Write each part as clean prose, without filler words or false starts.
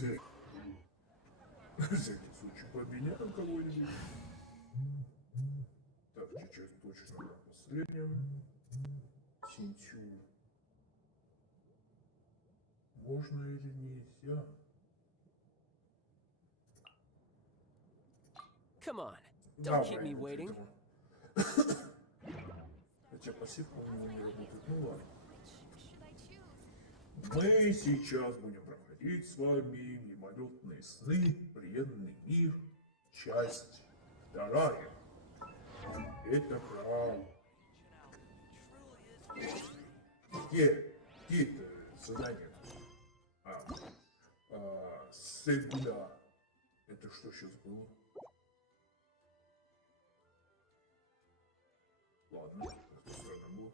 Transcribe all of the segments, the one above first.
На всякий случай поменяем кого-нибудь. Так, сейчас точно на последнем. Синтю. Можно или нельзя? Come on, don't keep me waiting. Хотя пассивка у него не работает. Ну ладно. Мы сейчас будем проходить с вами мимолетные сны, военный мир, часть 2. Это право. Какие-то задания. Сегда. Это что сейчас было? Ладно, это странно было.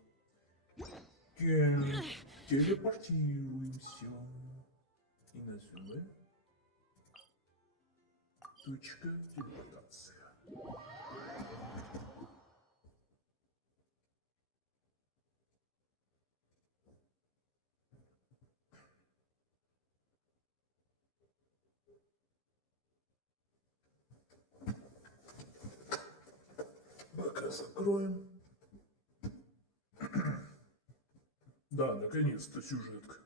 Телепортируемся. И нажимаем. Точка телепортация. Пока закроем. Да, наконец-то сюжетка.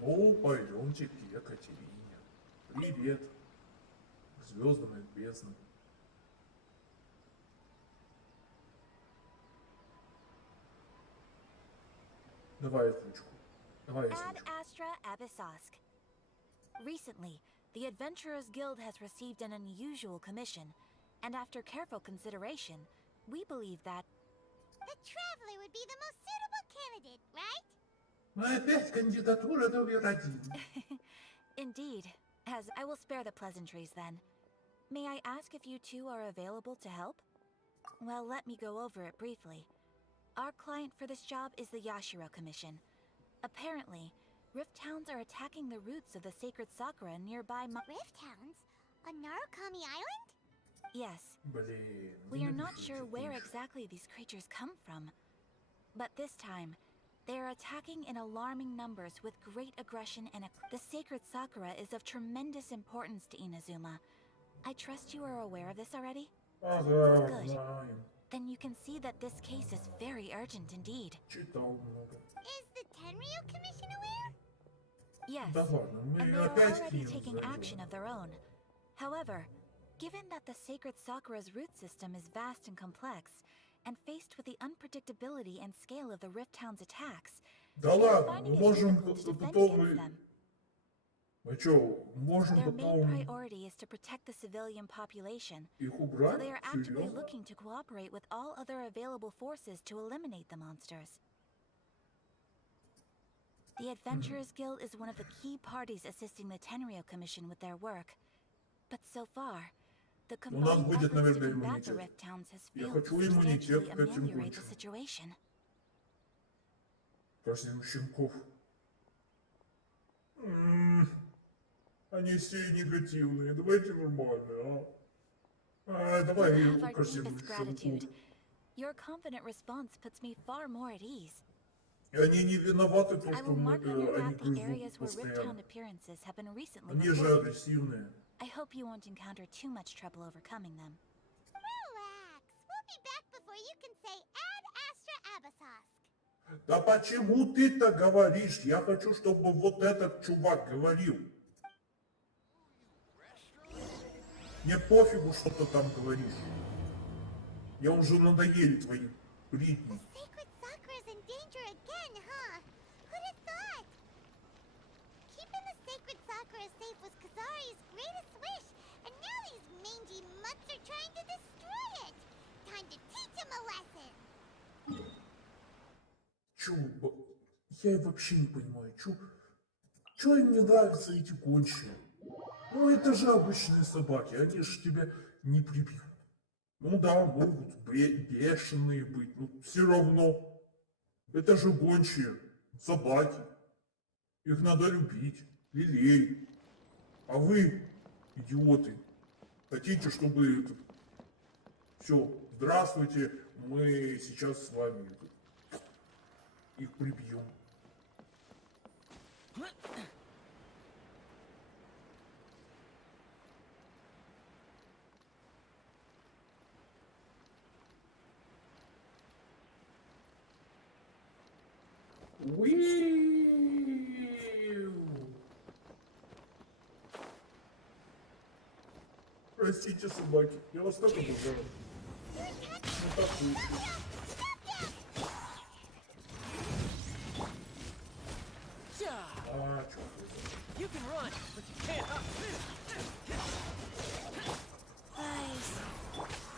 Ну, пойдемте к Екатерине. Привет. К звездам и безднам. Давай озвучку. Давай Ad озвучку. Astra Abyssosque. Recently, the Adventurers Guild has received an unusual commission, and after careful consideration, we believe that the Traveler would be the most suitable candidate, right? Ну опять кандидатура номер 1. Indeed, as I will spare the pleasantries then. May I ask if you two are available to help? Well, let me go over it briefly. Our client for this job is the Yashiro Commission. Apparently, Rift Hounds are attacking the roots of the sacred sakura nearby Rift Hounds? On Narukami Island? Yes. Блин. We are not sure where exactly these creatures come from. But this time, they are attacking in alarming numbers with great aggression and the sacred sakura is of tremendous importance to Inazuma. I trust you are aware of this already? Ага, Good. знаем. Then you can see that this case is very urgent indeed. Читал много. Is the Tenryu Commission aware? Yes, Да ладно, мы and they are опять к already ним taking action зайдем. of their own. However, given that the sacred sakura's root system is vast and complex, and faced with the unpredictability and scale of the Rift Hound's attacks, Да they are ладно, finding мы it можем difficult to defend потом... against them. Мы чё, можем Their main потом priority is to protect the civilian population, их so убрать? they are actively Серьезно? looking to cooperate with all other available forces to eliminate the monsters. The Adventurers Guild is one of the key parties assisting the Tenryu Commission with their work. But so far, the У нас combined будет, efforts to наверное, combat the иммунитет. Rift Hounds has Я failed хочу to иммунитет substantially к этим ameliorate the гончим. situation. Каждый у щенков. Они все негативные. Давайте нормально, давай You have our красивую deepest щенку. gratitude. Your confident response puts me far more at ease. И они не виноваты, то, I что will мы, mark on your они map the грызут areas where Rift Hound постоянно. appearances have been recently Они же reported. агрессивные. I hope you won't encounter too much trouble overcoming them. Relax. We'll be back before you can say Ad Astra Abyssosque. Да почему ты-то говоришь? Я хочу, чтобы вот этот чувак говорил. Мне пофигу, что ты там говоришь. Я уже надоели твои бредни. Sacred Sakura's in danger again, huh? Who'd have thought? Keeping the sacred Sakura safe was Kazari's greatest wish, and now these mangy mutts are trying to destroy it. Time to teach him a lesson. Чё, я вообще не понимаю, чё им не нравятся эти гончие? Ну это же обычные собаки, они же тебя не прибьют. Ну да, могут бешеные быть, но все равно. Это же гончие, собаки. Их надо любить, лелеять. А вы Идиоты. Хотите, чтобы... Все, здравствуйте, мы сейчас с вами их прибьем. Простите, собаки, я вас так обожаю. Ну так лучше. А, чё? You can run, but you can't hop.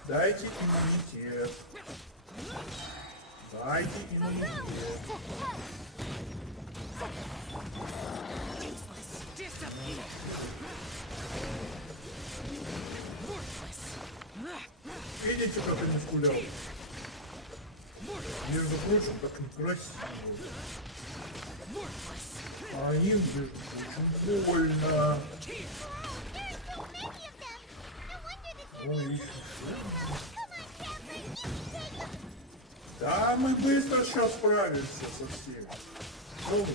Дайте иммунитет. Дайте иммунитет. Disappear. Видите, как они скулял? Между прочим, так некрасиво. А им, между прочим, больно. Ой, да, мы быстро сейчас справимся со всеми. Ну,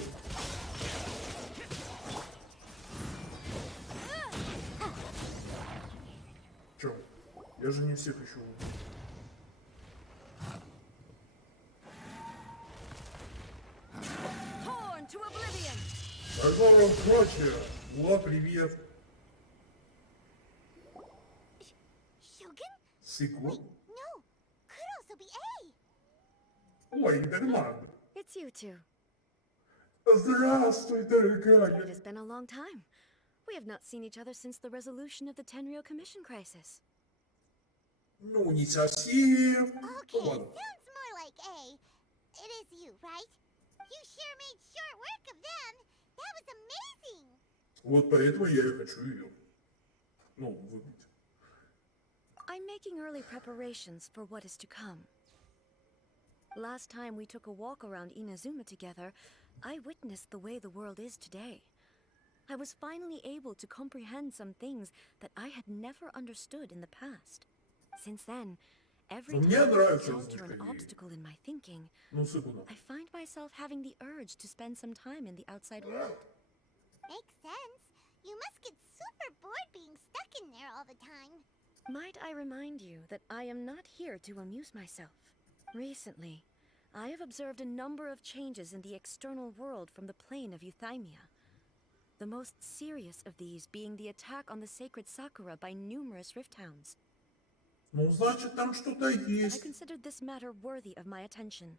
чё? Я же не всех еще убил. Torn to oblivion. Здорово, ночи. О, привет. Shogun? Сыкло. No, could also be A. Ой, Нидерланды. It's you two. Здравствуй, It дорогая. has been a long time. We have not seen each other since the resolution of the Tenryo Commission crisis. Ну, не совсем. Okay, Ну, ладно. sounds more like A. It is you, right? You sure made short work of them. That was amazing. Вот поэтому я и хочу ее. Ну, выбить. I'm making early preparations for what is to come. Last time we took a walk around Inazuma together, I witnessed the way the world is today. I was finally able to comprehend some things that I had never understood in the past. Since then, every Мне time I нравится encounter an озвучка ей. obstacle in my thinking, Ну, секунду. I find myself having the urge to spend some time in the outside world. Makes sense. You must get super bored being stuck in there all the time. Might I remind you that I am not here to amuse myself. Recently, I have observed a number of changes in the external world from the plane of Euthymia. The most serious of these being the attack on the sacred Sakura by numerous rift hounds. Ну, значит, там что-то I есть. considered this matter worthy of my attention,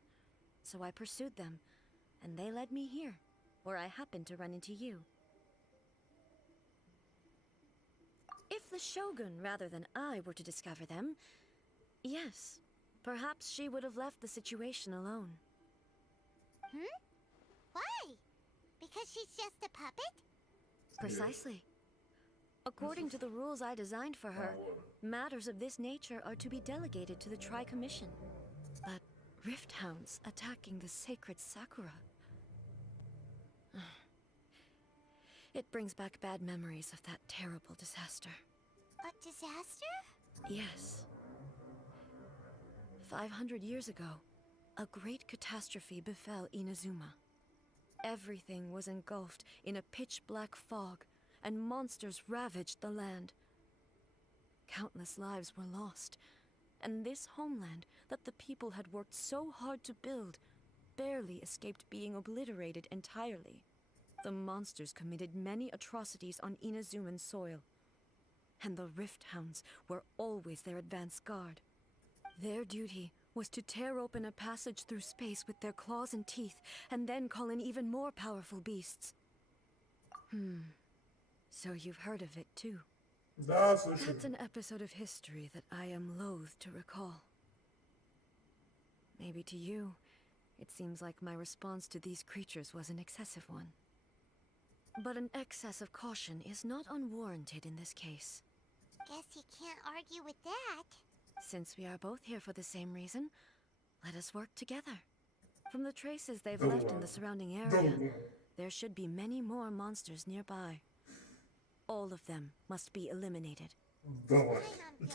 so I pursued them, and they led me here, where I happened to run into you. If the Shogun rather than I were to discover them, yes, perhaps she would have left the situation alone. Why? Because she's just a puppet? Precisely. According to the rules I designed for her, matters of this nature are to be delegated to the Tri-Commission. But rift hounds attacking the sacred Sakura. It brings back bad memories of that terrible disaster. A disaster? Yes. 500 years ago, a great catastrophe befell Inazuma. Everything was engulfed in a pitch-black fog, and monsters ravaged the land. Countless lives were lost, and this homeland that the people had worked so hard to build barely escaped being obliterated entirely. The monsters committed many atrocities on Inazuman soil, and the Rift Hounds were always their advance guard. Their duty was to tear open a passage through space with their claws and teeth, and then call in even more powerful beasts. So you've heard of it too. Да, слышно. That's an episode of history that I am loath to recall. Maybe to you, it seems like my response to these creatures was an excessive one. But an excess of caution is not unwarranted in this case. Guess you can't argue with that. Since we are both here for the same reason, let us work together. From the traces they've Да left in ладно. the surrounding Да area, ладно. there should be many more monsters nearby. All of them must be eliminated. Давай.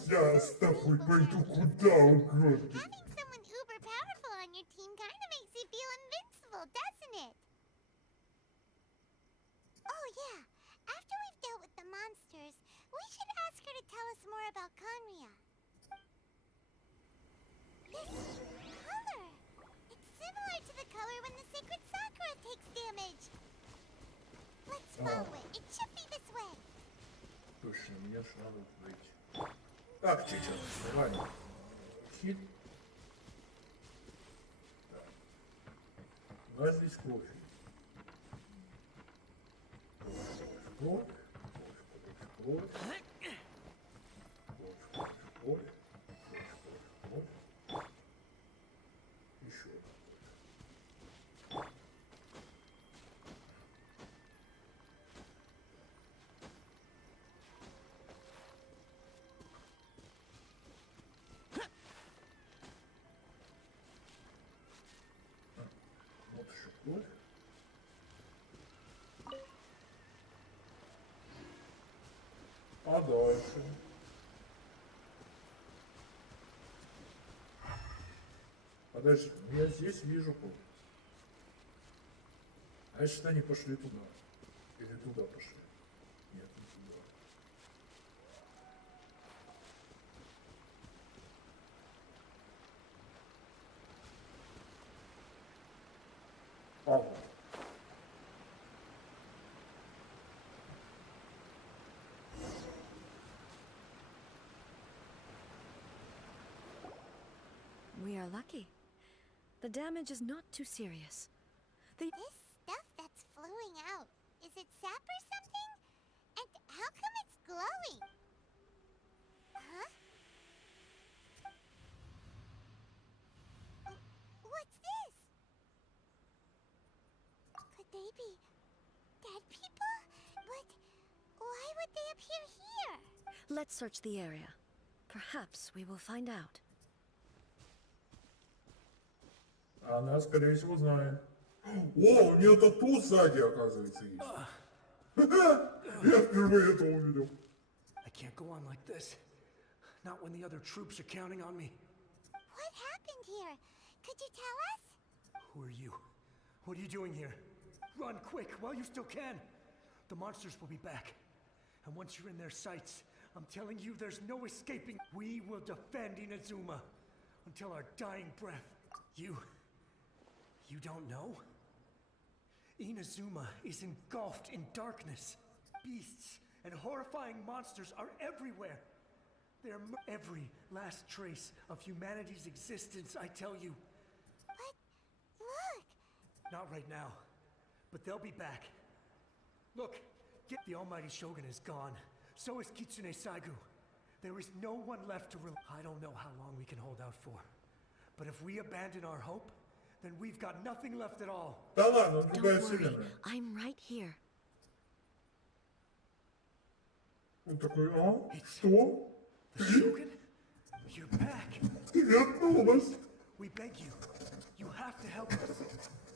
Я с тобой пойду куда угодно. Having someone uber powerful on your team kind of makes you feel invincible, doesn't it? Oh yeah, after we've dealt with the monsters, we should ask her to tell us more about Conria. This color! It's similar to the color when the sacred Sakura takes damage. Let's follow it. It should be this way. Точно, мне ж надо выйти. Так, сейчас, давай. Хит. Так. У нас здесь кофе. Кофе. Еще. Вот еще кофе. А дальше? Подожди, я здесь вижу кофе. А если они пошли туда? Или туда пошли? Нет, не туда. Ага. We are lucky. The damage is not too serious. This stuff that's flowing out, is it sap or something? And how come it's glowing? Huh? What's this? Could they be dead people? But why would they appear here? Let's search the area. Perhaps we will find out. Она, скорее всего, знает. О, у нее тату сзади, оказывается, есть. Я впервые это увидел. I can't go on like this. Not when the other troops are counting on me. What happened here? Could you tell us? Who are you? What are you doing here? Run quick while you still can. The monsters will be back. And once you're in their sights, I'm telling you there's no escaping. We will defend Inazuma until our dying breath. You don't know? Inazuma is engulfed in darkness. Beasts and horrifying monsters are everywhere. They're every last trace of humanity's existence, I tell you. But look! Not right now, but they'll be back. Look, the almighty Shogun is gone. So is Kitsune Saigu. There is no one left to I don't know how long we can hold out for. But if we abandon our hope, then we've got nothing left at all. Да ладно, Don't другая worry, вселенная. I'm right here. Он такой, а? It's Что? the Shogun? You're back. Ты вернулась. We beg you. You have to help us.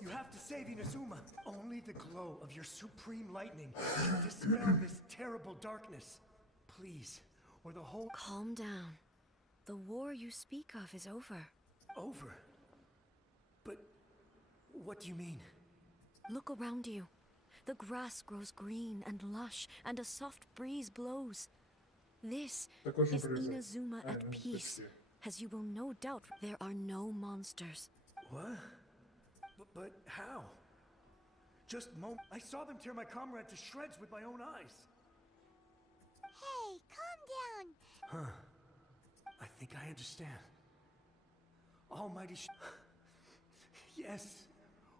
You have to save Inazuma. Only the glow of your supreme lightning can dispel this terrible darkness. Please, or the whole... Calm down. The war you speak of is over. Over. But what do you mean? Look around you. The grass grows green and lush, and a soft breeze blows. This Так очень is приятно. Inazuma at ну, peace, почти. as you will no doubt. There are no monsters. What? But how? Just I saw them tear my comrade to shreds with my own eyes. Hey, calm down. Huh. I think I understand. Almighty Yes,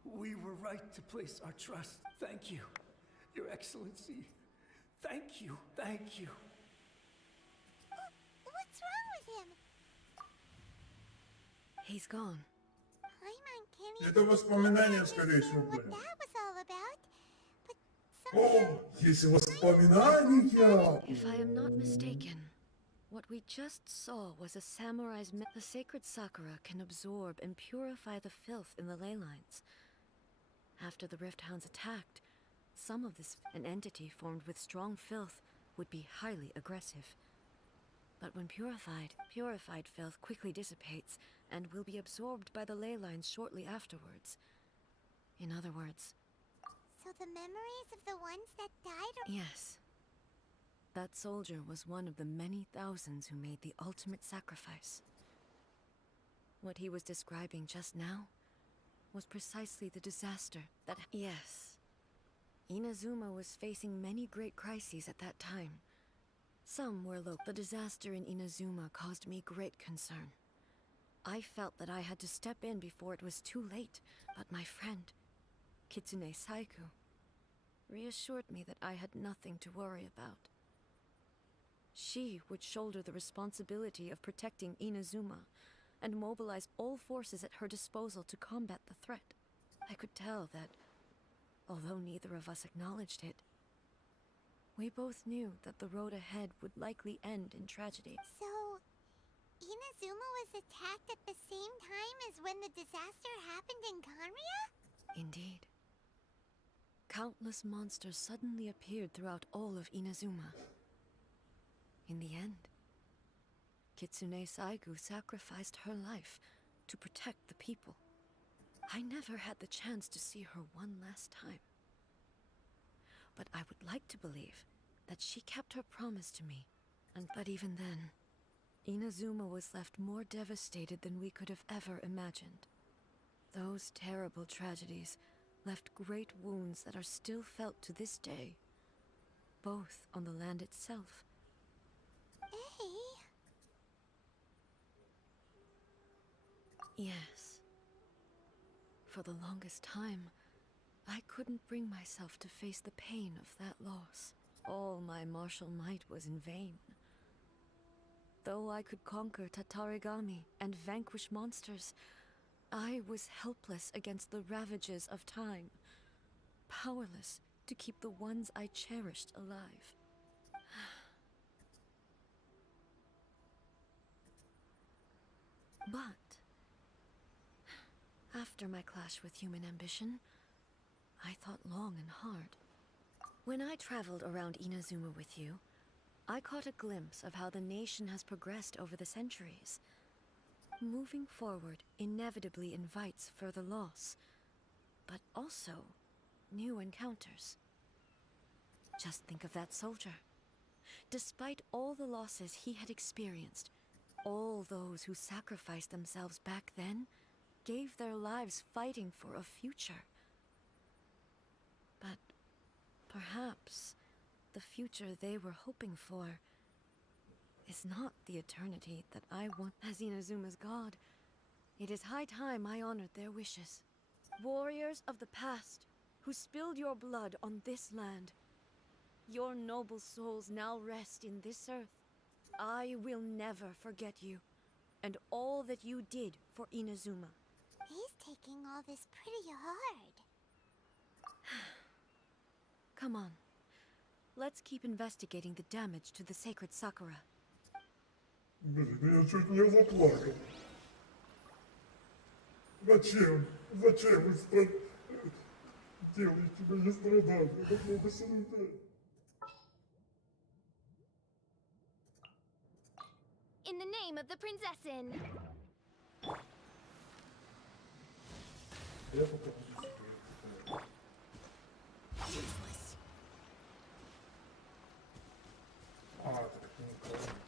we were right to place our trust. Thank you, Your Excellency. Thank you, thank you. What's wrong with him? He's gone. I'm uncanny. Это воспоминания, I скорее всего, understand what были. that was all about. But О, somehow... есть воспоминания. If I am not mistaken, what we just saw was a samurai's the sacred Sakura can absorb and purify the filth in the ley lines. After the Rift Hounds attacked, Some of this, an entity formed with strong filth, would be highly aggressive. But when purified filth quickly dissipates and will be absorbed by the ley lines shortly afterwards. In other words... So the memories of the ones that died are... Yes. That soldier was one of the many thousands who made the ultimate sacrifice. What he was describing just now was precisely the disaster that... Yes. Inazuma was facing many great crises at that time. Some were local. The disaster in Inazuma caused me great concern. I felt that I had to step in before it was too late, but my friend, Kitsune Saiku, reassured me that I had nothing to worry about. She would shoulder the responsibility of protecting Inazuma and mobilize all forces at her disposal to combat the threat. I could tell that, although neither of us acknowledged it, we both knew that the road ahead would likely end in tragedy. So, Inazuma was attacked at the same time as when the disaster happened in Kanria? Indeed. Countless monsters suddenly appeared throughout all of Inazuma. In the end, Kitsune Saigu sacrificed her life to protect the people. I never had the chance to see her one last time. But I would like to believe that she kept her promise to me. But even then, Inazuma was left more devastated than we could have ever imagined. Those terrible tragedies left great wounds that are still felt to this day, both on the land itself. Yes. For the longest time, I couldn't bring myself to face the pain of that loss. All my martial might was in vain. Though I could conquer Tatarigami and vanquish monsters, I was helpless against the ravages of time, powerless to keep the ones I cherished alive. But after my clash with human ambition, I thought long and hard. When I traveled around Inazuma with you, I caught a glimpse of how the nation has progressed over the centuries. Moving forward inevitably invites further loss, but also new encounters. Just think of that soldier. Despite all the losses he had experienced, all those who sacrificed themselves back then gave their lives fighting for a future. But perhaps the future they were hoping for is not the eternity that I want. As Inazuma's god, it is high time I honored their wishes. Warriors of the past, who spilled your blood on this land, your noble souls now rest in this earth. I will never forget you, and all that you did for Inazuma. He's taking all this pretty hard. Come on. Let's keep investigating the damage to the sacred Sakura. Блин, я чуть не заплакал. Зачем? Зачем вы делаете меня страдать? Это много страдать. In the name of the Prinzessin! Я пока буду Useless. так неправильно.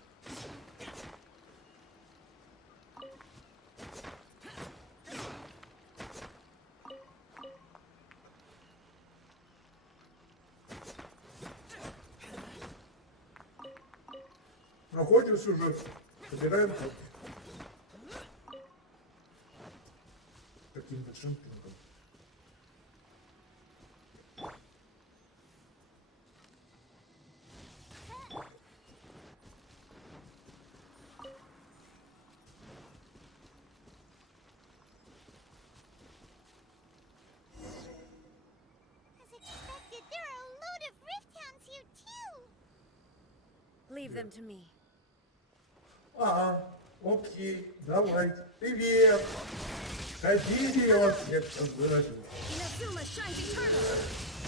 Проходим сюжет, собираем каким-то шимпингом. As expected, there are a load of rift hounds here too! Leave them to me. Окей, давайте. Привет! Хотите, я вас всех поздравлю. Inazuma shines eternal!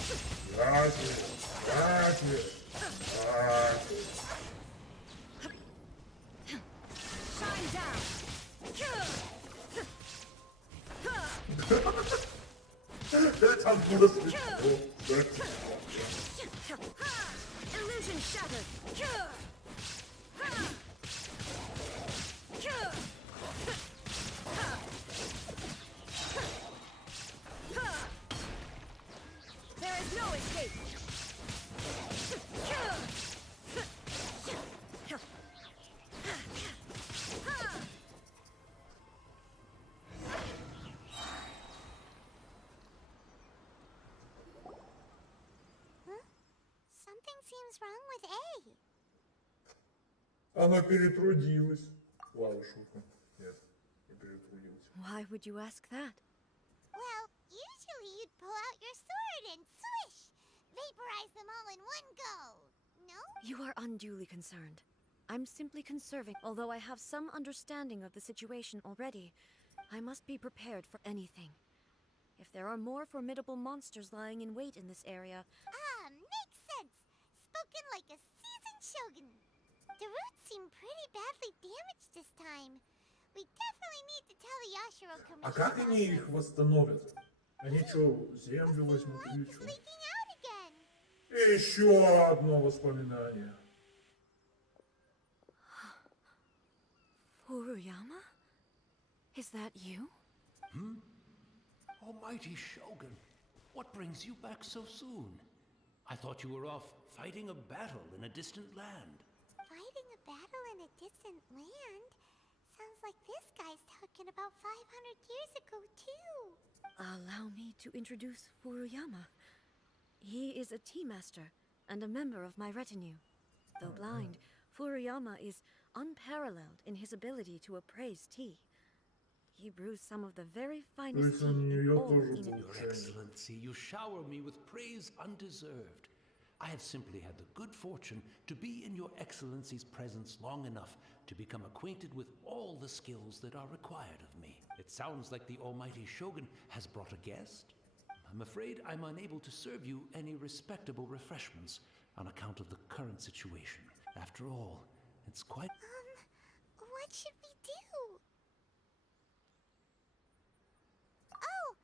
Хватит! Хватит! Хватит! Shine down! Это было смешно. Illusion shattered! There is no escape! Something seems wrong with A. Она перетрудилась. Ладно, шутка. Нет, не перетрудилась. Why would you ask that? Well, usually you'd pull out your sword and swish! Vaporize them all in one go! No? You are unduly concerned. I'm simply conserving. Although I have some understanding of the situation already, I must be prepared for anything. If there are more formidable monsters lying in wait in this area, Makes sense! Spoken like a seasoned shogun. The roots seem pretty badly damaged this time. We definitely need to tell the Yashiro Commission А как about они this. их восстановят? Они что, землю возьмут или It's что? leaking out again. Еще одно воспоминание. Furuyama? Is that you? Almighty Shogun, what brings you back so soon? I thought you were off fighting a battle in a distant land. Fighting a battle in a distant land? Sounds like this guy's talking about 500 years ago, too. Allow me to introduce Furuyama. He is a tea master and a member of my retinue. Though blind, Furuyama is unparalleled in his ability to appraise tea. He brews some of the very То finest есть tea он in ее all тоже Ina. Your получает. Excellency, you shower me with praise undeserved. I have simply had the good fortune to be in your Excellency's presence long enough to become acquainted with all the skills that are required of me. It sounds like the Almighty Shogun has brought a guest. I'm afraid I'm unable to serve you any respectable refreshments on account of the current situation. After all, it's quite... What should we do? Oh,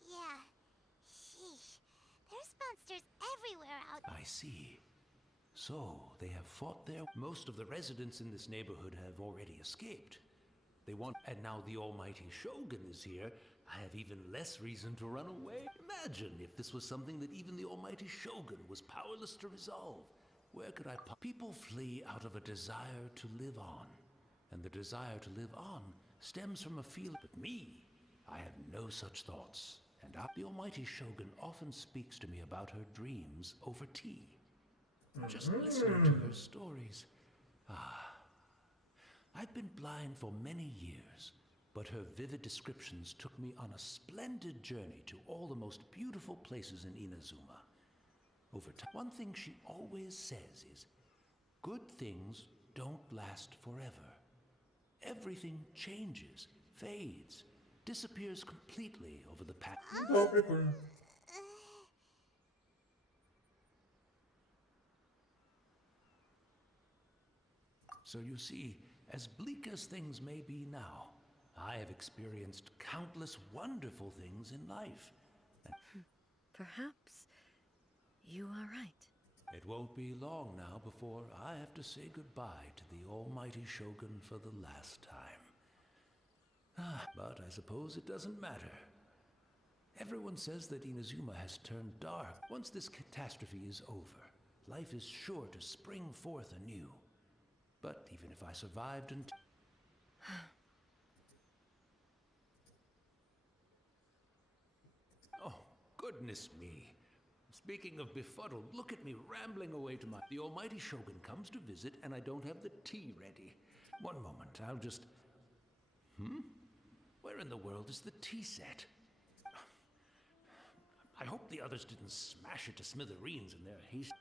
yeah. Sheesh. There's monsters everywhere out. I see. So, they have fought there. Most of the residents in this neighborhood have already escaped. They want, and now the Almighty Shogun is here. I have even less reason to run away. Imagine if this was something that even the Almighty Shogun was powerless to resolve. Where could I people flee out of a desire to live on? And the desire to live on stems from a feeling. But me, I have no such thoughts. And the Almighty Shogun often speaks to me about her dreams over tea. Just listening to her stories. I've been blind for many years, but her vivid descriptions took me on a splendid journey to all the most beautiful places in Inazuma. Over time, one thing she always says is, good things don't last forever. Everything changes, fades, disappears completely over the past. Да, прикольно. So you see, as bleak as things may be now, I have experienced countless wonderful things in life. Perhaps you are right. It won't be long now before I have to say goodbye to the Almighty Shogun for the last time. But I suppose it doesn't matter. Everyone says that Inazuma has turned dark. Once this catastrophe is over, life is sure to spring forth anew. But even if I survived and... Oh, goodness me. Speaking of befuddled, look at me rambling away to my... The Almighty Shogun comes to visit and I don't have the tea ready. One moment, I'll just... Where in the world is the tea set? I hope the others didn't smash it to smithereens in their haste.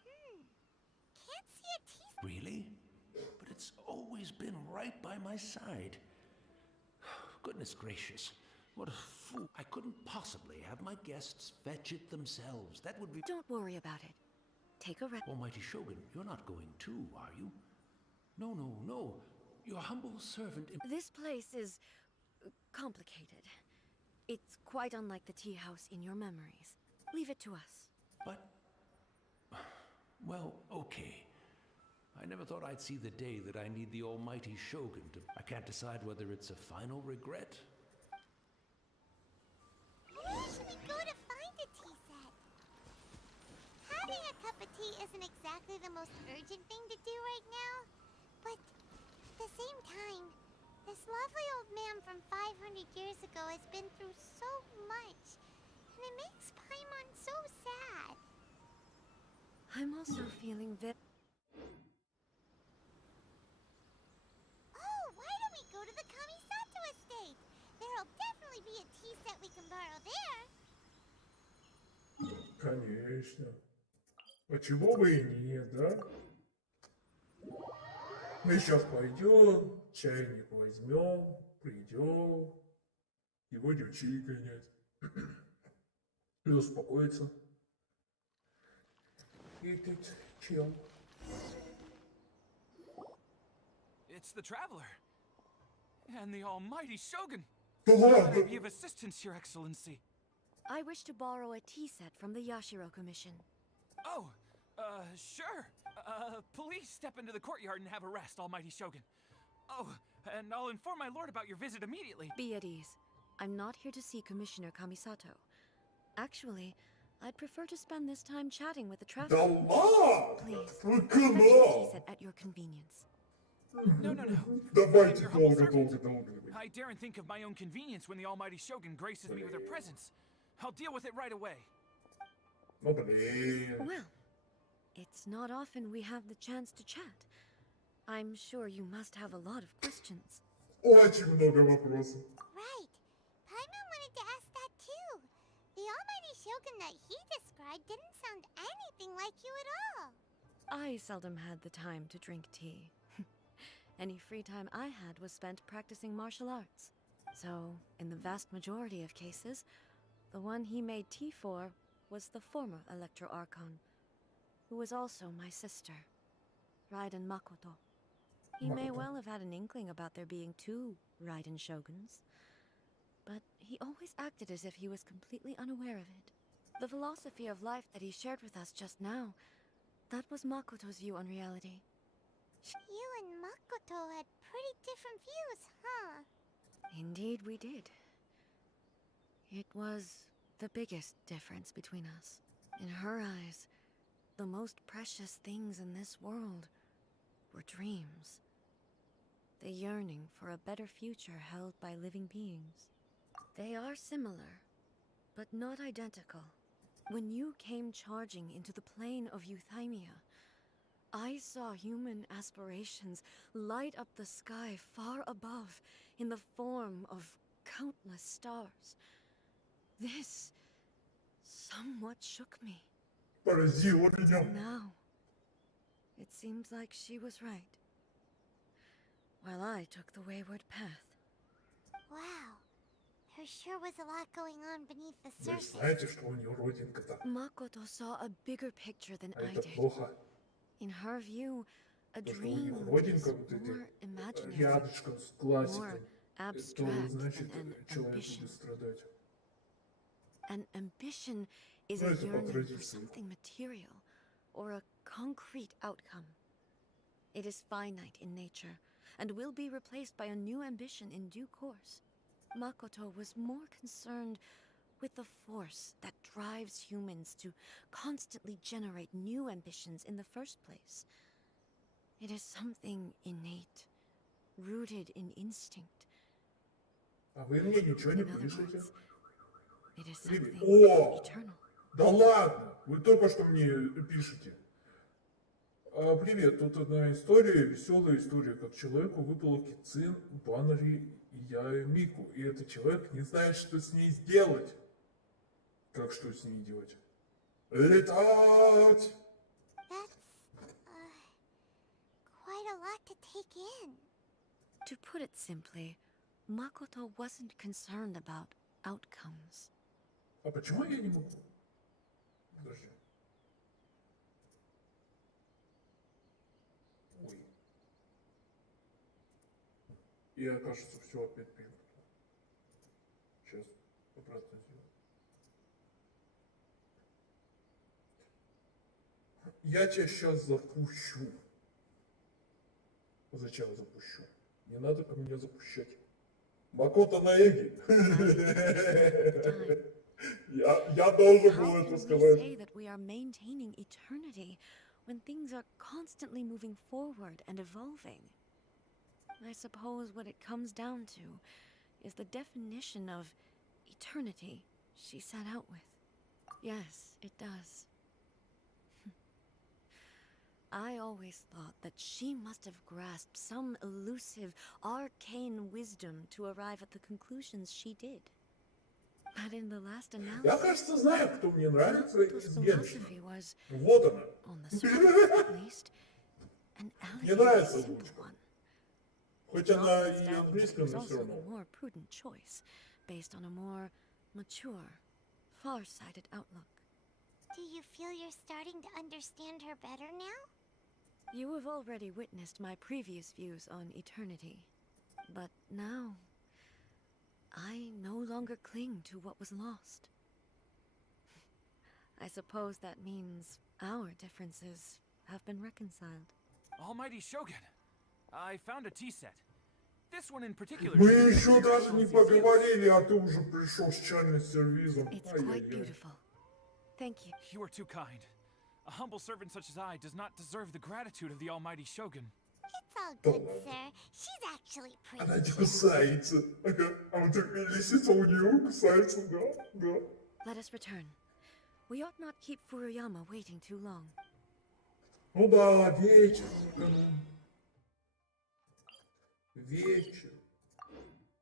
Can't see a tea. Really? But it's always been right by my side. Goodness gracious. What a fool. I couldn't possibly have my guests fetch it themselves. That would be... Don't worry about it. Take a rest. Almighty Shogun, you're not going too, are you? No, no, no. Your humble servant... This place is complicated. It's quite unlike the tea house in your memories. Leave it to us. But... Well, okay. I never thought I'd see the day that I need the almighty Shogun to... I can't decide whether it's a final regret. Where should we go to find a tea set? Having a cup of tea isn't exactly the most urgent thing to do right now. But at the same time, this lovely old man from 500 years ago has been through so much. And it makes Paimon so sad. I'm also feeling Oh, why don't we go to the Kamisato estate? There'll definitely be a tea set we can borrow there. Конечно. Почему бы и нет, да? Мы сейчас пойдем, чайник возьмем, придем и будем чай гонять. И успокоиться. И тут чел. It's the Traveler. And the almighty Shogun. Да Can I ладно! be of assistance, Your Excellency? I wish to borrow a tea set from the Yashiro Commission. Oh, sure. Please step into the courtyard and have a rest, almighty Shogun. Oh, and I'll inform my lord about your visit immediately. Be at ease. I'm not here to see Commissioner Kamisato. Actually, I'd prefer to spend this time chatting with the Да traveler. ладно! Please, Ну fetch the tea канал! set at your convenience. No. Давайте Your humble долго-долго-долго. servant. I daren't think of my own convenience when the almighty Shogun graces me with her presence. I'll deal with it right away. Ну блин. Well, it's not often we have the chance to chat. I'm sure you must have a lot of questions. Очень много вопросов. Right. Paimon wanted to ask that too. The almighty Shogun that he described didn't sound anything like you at all. I seldom had the time to drink tea. Any free time I had was spent practicing martial arts. So, in the vast majority of cases, the one he made tea for was the former Electro Archon, who was also my sister, Raiden Makoto. He may Makoto. well have had an inkling about there being two Raiden Shoguns, but he always acted as if he was completely unaware of it. The philosophy of life that he shared with us just now, that was Makoto's view on reality. You and Makoto had pretty different views, huh? Indeed we did. It was the biggest difference between us. In her eyes, the most precious things in this world were dreams. The yearning for a better future held by living beings. They are similar, but not identical. When you came charging into the plane of Euthymia, I saw human aspirations light up the sky far above in the form of countless stars. This somewhat shook me. Поразило меня. Now, it seems like she was right, while I took the wayward path. Wow. There sure was a lot going on beneath the Вы surface. знаете, что у нее родинка-то? Makoto saw a bigger picture than А I это did. плохо. In her view, a То, что у нее dream is родинка вот эти more imaginary, рядышком с классиком. more Это abstract значит, than an человек ambition. будет страдать. An ambition is Ну, a это yearning for по-традиции. something material, or a concrete outcome. It is finite in nature, and will be replaced by a new ambition in due course. Makoto was more concerned with the force that drives humans to constantly generate new ambitions in the first place. It is something innate, rooted in instinct. А вы мне ничего не In other пишете? words, it is Привет. something О! eternal. Да ладно! Вы только что мне пишете. Привет, тут одна история, веселая история, как человеку выпало кицин, баннери и я Мику, и этот человек не знает, что с ней сделать. Как что с ней делать? Летать! That's, quite a lot to take in. To put it simply, Makoto wasn't concerned about outcomes. А почему я не могу? Подожди. Ой. Я, кажется, все опять перепутал. Сейчас обратно сделаю. Я тебя сейчас запущу. Зачем запущу? Не надо ко мне запущать. Макото на Эги. Я должен был это How can we say сказать. that we are maintaining eternity when things are constantly moving forward and evolving? I suppose what it comes down to is the definition of eternity she set out with. Yes, it does. I always thought that she must have grasped some elusive, arcane wisdom to arrive at the conclusions she did. But in the last Я, analysis, кажется, знаю, кто мне нравится Makoto's из Геншина. philosophy was, Вот она. on the surface at least, an Мне elegant, нравится simple озвучка. one. Хоть она и Notwithstanding that it английская, was но все also the равно. more prudent choice, based on a more mature, far-sighted outlook. Do you feel you're starting to understand her better now? You have already witnessed my previous views on eternity, but now I no longer cling to what was lost. I suppose that means our differences have been reconciled. Almighty Shogun, I found a tea set. This one in particular. Мы seems еще very даже не well seasoned. поговорили, а ты уже пришел с чайным сервизом. It's quite Ай-яй-яй. beautiful. Thank you. You are too kind. A humble servant such as I does not deserve the gratitude of the Almighty Shogun. It's all good, sir. She's actually pretty. Она не кусается. Ага. А вот так лисица у нее кусается, да, да. Let us return. We ought not keep Furuyama waiting too long. Ну да, вечер. Вечер.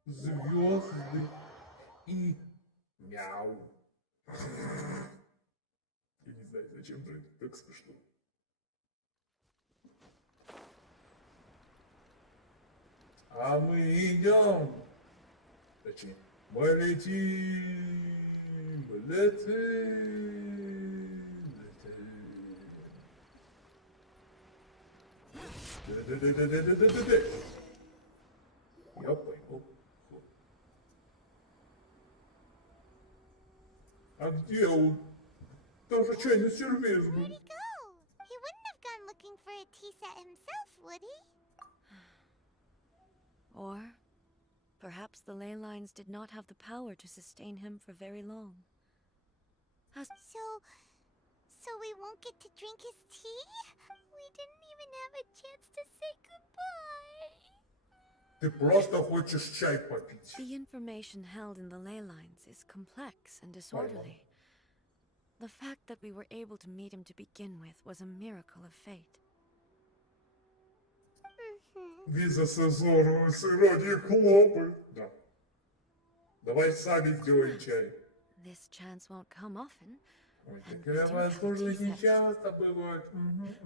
Звезды и мяу. Я не знаю, зачем же это так смешно. А мы идем. Точнее, мы летим, летим, летим. Да-да-да-да-да-да-да-да. Я поймал. А где он? Там же чайный сервиз был. Where'd he go? He wouldn't have gone looking for a tea set himself, would he? Or perhaps the ley lines did not have the power to sustain him for very long. As So we won't get to drink his tea? We didn't even have a chance to say goodbye. Ты просто хочешь чай попить. the information held in the ley lines is complex and disorderly. The fact that we were able to meet him to begin with was a miracle of fate. Виза с Азору, с иронией хлопы. Да. Давай сами сделаем чай. This chance won't come often. Ой, And такая we do have a возможность tea не set. часто бывает.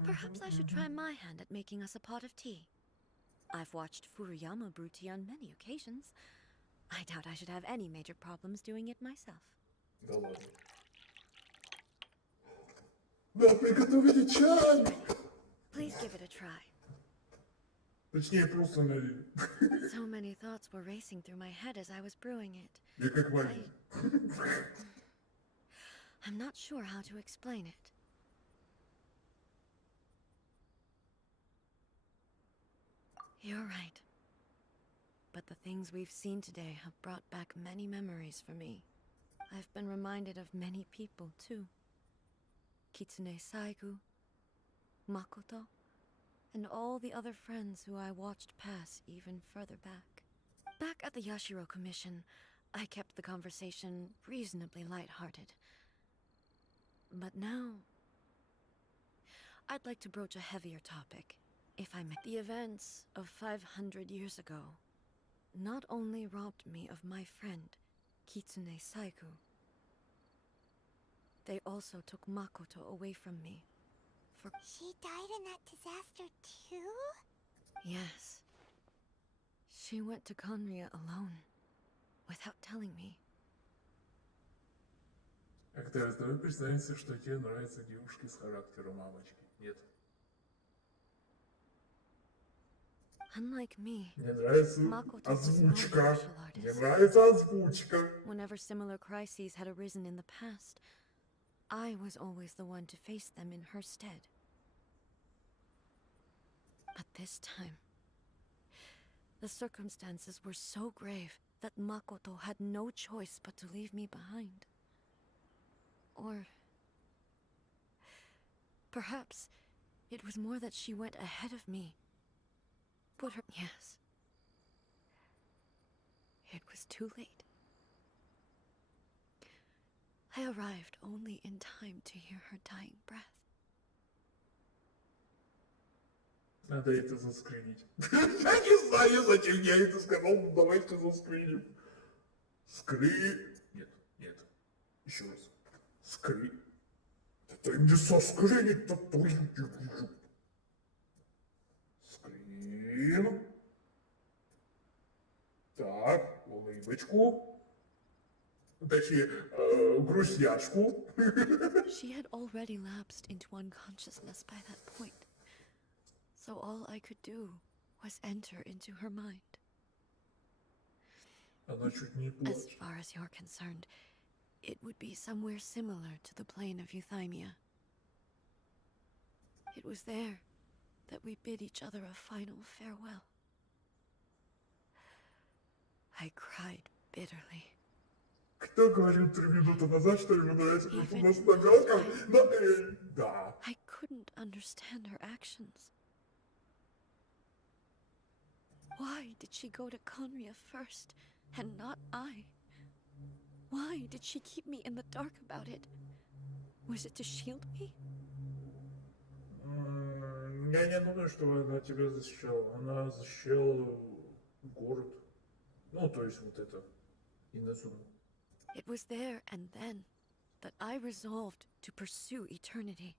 Perhaps I should try my hand at making us a pot of tea. I've watched Furuyama brew tea on many occasions. I doubt I should have any major problems doing it myself. Да ладно. Да, приготовили чай. Please give it a try. Точнее, просто налили. So many thoughts were racing through my head as I was brewing it. Я как маленький. I'm not sure how to explain it. You're right. But the things we've seen today have brought back many memories for me. I've been reminded of many people, too. Kitsune Saigu, Makoto, and all the other friends who I watched pass even further back. Back at the Yashiro Commission, I kept the conversation reasonably light-hearted. But now, I'd like to broach a heavier topic, if I may. The events of 500 years ago not only robbed me of my friend, Kitsune Saigu, they also took Makoto away from me. For She died in that disaster too? yes, she went to Conria alone, without telling me. Актавиус, давай признаемся, что тебе нравятся девушки с характером, мамочки. Нет. Unlike me, Мне нравится Makoto was no озвучка. martial Мне artist. нравится озвучка. Whenever similar crises had arisen in the past, I was always the one to face them in her stead. But this time, the circumstances were so grave that Makoto had no choice but to leave me behind. Or perhaps it was more that she went ahead of me. Put her... Yes. It was too late. I arrived only in time to hear her dying breath. Надо это заскринить. Я не знаю, зачем я это сказал, но давайте заскриним. Нет, нет. Еще раз. Это не соскринить-то твою девушку. Скрин. Так, улыбочку. Точнее, грустяшку. She had already lapsed into unconsciousness by that point. So all I could do was enter into her mind. Она чуть не As плачет. far as you're concerned, it would be somewhere similar to the plane of Euthymia. It was there that we bid each other a final farewell. I cried bitterly. Кто говорил 3 минуты назад, что ему нравится, как у нас намеком? Да. I couldn't understand her actions. Why did she go to Conria first, and not I? Why did she keep me in the dark about it? Was it to shield me? Я не думаю, что она тебя защищала. Она защищала город. Ну, то есть вот это. Инозуму. It was there and then that I resolved to pursue eternity.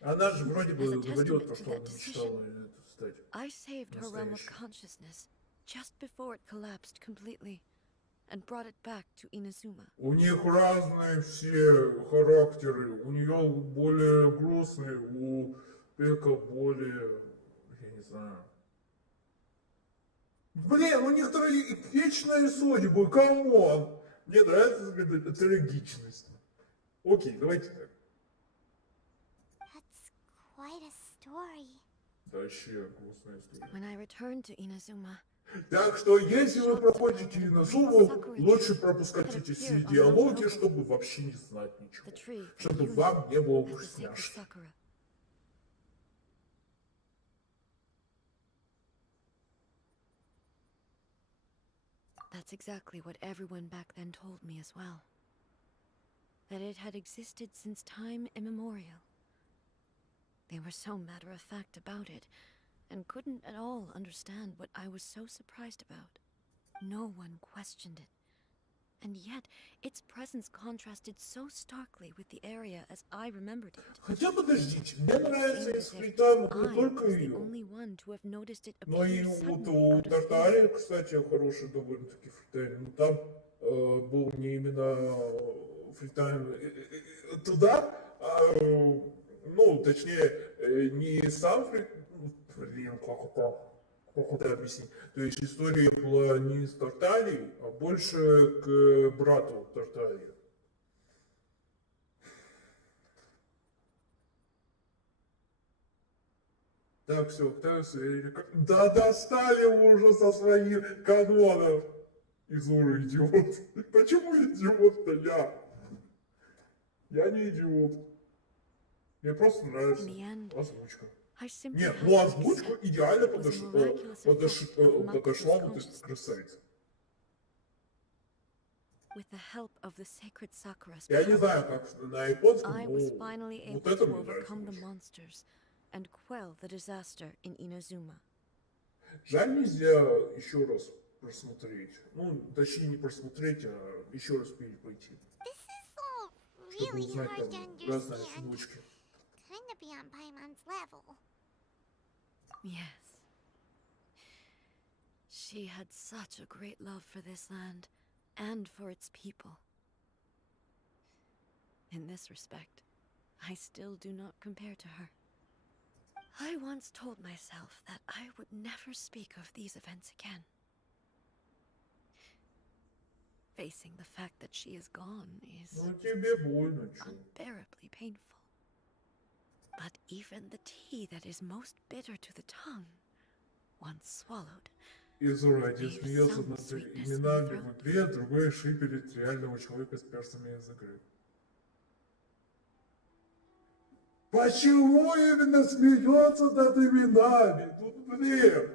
Она же вроде бы As a говорила testament то, to что that она мечтала это стать. I saved her realm of Настоящий. consciousness just before it collapsed completely and brought it back to Inazuma. У них разные все характеры. У нее более грустный, у Пека более... Я не знаю. Блин, у них трагичные судьбы, камон! Мне нравится трагичность. Окей, давайте так. That's quite a story. Да, вообще грустная история. When I returned to Inazuma, Так что, если вы проходите Инозуму, лучше пропускать эти все диалоги, чтобы вообще не знать the ничего. tree Чтобы вам не было as the sacred вкусняшки. sakura. That's exactly what everyone back then told me as well. That it had existed since time immemorial. They were so matter-of-fact about it, and couldn't at all understand what I was so surprised about. No one questioned it. And yet, its presence contrasted so starkly with the area as I remembered it. Хотя подождите, мне нравится Seemed из as if Фритайма I не только was the ее, only one to have noticed it но и appear вот suddenly у out of thin Тартария, кстати, хороший довольно-таки Фритайм. Но там был не именно Фритайм туда, ну, точнее, не сам Блин, как это объяснить? То есть история была не с Тартарией, а больше к брату Тартарии. Так, все, да достали уже со своих канонов. Изура идиот. Почему идиот-то я? Я не идиот. Мне просто нравится In the end, озвучка. I simply Нет, had ну to озвучка accept идеально it was a miraculous effect of подошла Makoto's вот эта consciousness. красавица. With the help of the sacred Sakura's Я не power, знаю, как на японском, I но was finally вот able это to мне нравится overcome the больше. monsters and quell the disaster in Inazuma. Жаль, нельзя еще раз просмотреть. Ну, точнее, не просмотреть, а еще раз перепойти. This is all Чтобы really узнать hard там to разные understand. судочки. Kinda beyond Paimon's level. Yes. She had such a great love for this land and for its people. In this respect, I still do not compare to her. I once told myself that I would never speak of these events again. Facing the fact that she is gone is Ну тебе больно, чё? unbearably painful. But even the tea that is most bitter to the tongue, once swallowed, Из-за ради смеется над именами в игре, а другой шиперит реального человека с персами из игры. Почему именно смеется над именами? Тут, блин!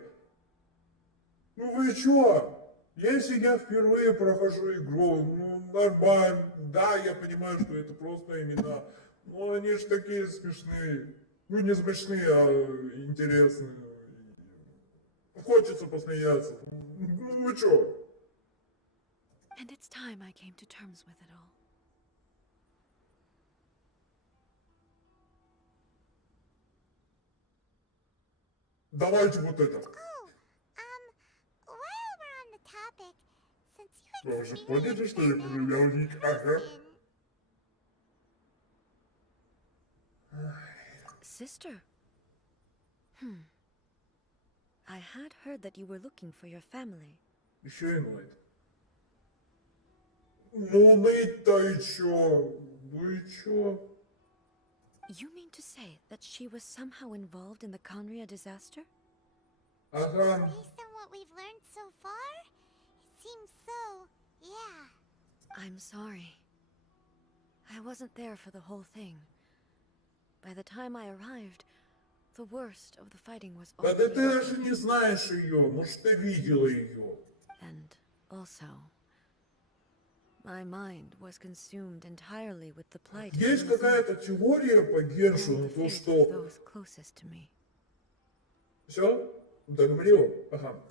Ну вы чё? Если я впервые прохожу игру, ну нормально, да, я понимаю, что это просто имена, но они же такие смешные. Ну не смешные, а интересные. Хочется посмеяться. Ну вы чё? and it's time I came to terms with it all. Давайте вот это. While we're on the topic, since you Вы уже experienced поняли, что я that проявлял ага. Sister? I had heard that you were looking for your family. Еще и ныть. Ну ныть-то и чё? Вы чё? You mean to say that she was somehow involved in the Conria disaster? Ага. based on what we've learned so far, it seems so, yeah. I'm sorry. I wasn't there for the whole thing. By the time I arrived, the worst of the fighting was Да ты already даже не знаешь ее, может ты видела ее. And also, my mind was consumed entirely with the plight of Есть Inazuma какая-то теория по and Геншину, the то fate что... of those closest to me. Все? Договорил? Ага.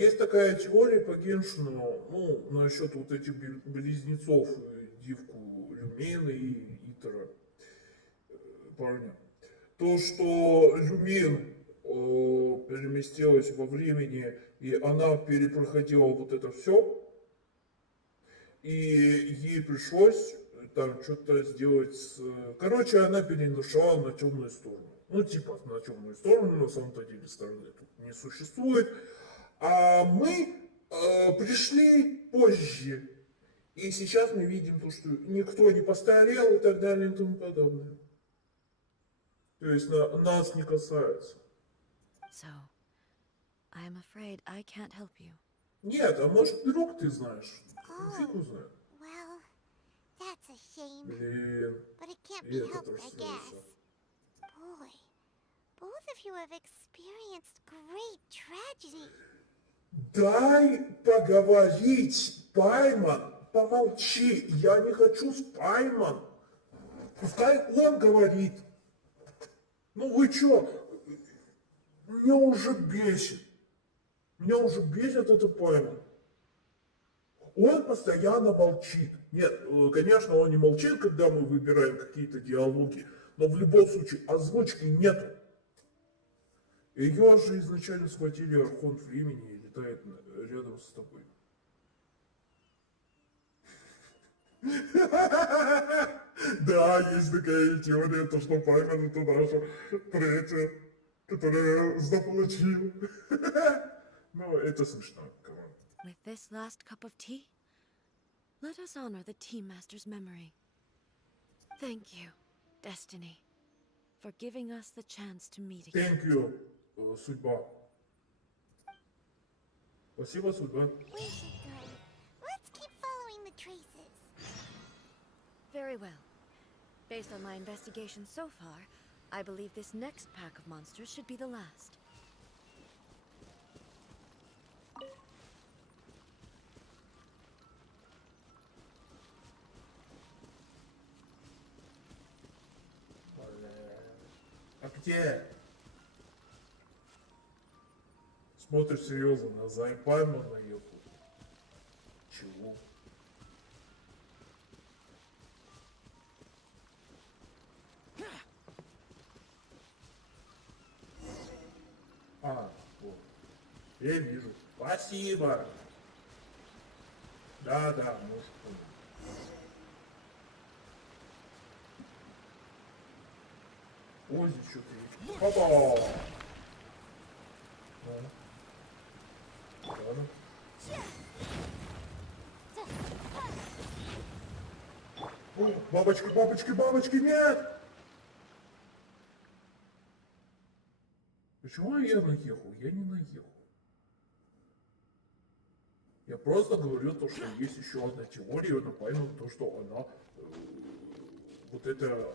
Есть такая теория по Геншину, ну, насчет вот этих близнецов, Дивку Люмина и Итера, парня. То, что Люмин переместилась во времени, и она перепроходила вот это все, и ей пришлось там что-то сделать с... Короче, она переношла на темную сторону. Ну, типа на темную сторону, на самом-то деле стороны тут не существует. А мы пришли позже. И сейчас мы видим то, что никто не постарел и так далее и тому подобное. То есть нас не касается. So, I am afraid I can't help you. Нет, а может вдруг ты знаешь? Фиг Oh, узнает. well, that's a shame. Блин. But it can't И be это helped, тоже I слышал. guess. Boy, both of you have experienced great tragedy. Дай поговорить, Пайман. Помолчи. Я не хочу с Пайман. Пускай он говорит. Ну вы чё? Меня уже бесит. Меня уже бесит это Пайман. Он постоянно молчит. Нет, конечно, он не молчит, когда мы выбираем какие-то диалоги, но в любом случае озвучки нету. Ее же изначально схватили Архонт времени и летает рядом с тобой. Да, есть такая теория, то что Пайман это наша третья, которая заполучил. Ну, это смешно, камон. With this last cup of tea, let us honor the Tea Master's memory. Thank you, Destiny, for giving us the chance to meet again. Thank you, судьба. Спасибо, судьба. We should go. Let's keep following the traces. Very well. Based on my investigation so far, I believe this next pack of monsters should be the last. А где? Смотришь серьезно, на Зайпайма наехал. Чего? Вот. Я вижу. Спасибо. Да, может помню. Ой, здесь что-то есть. Опа! Ладно. О, бабочки, бабочки, бабочки, нет! Почему я наехал? Я не наехал. Я просто говорю то, что есть еще одна теория, но пойму то, что она вот это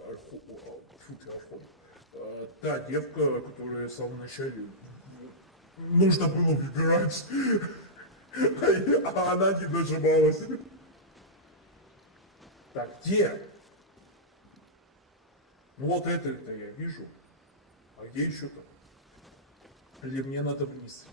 та девка, которая в самом начале нужно было выбирать, а она не нажималась. Так, где? Ну вот это я вижу. А где еще там? Или мне надо вниз идти?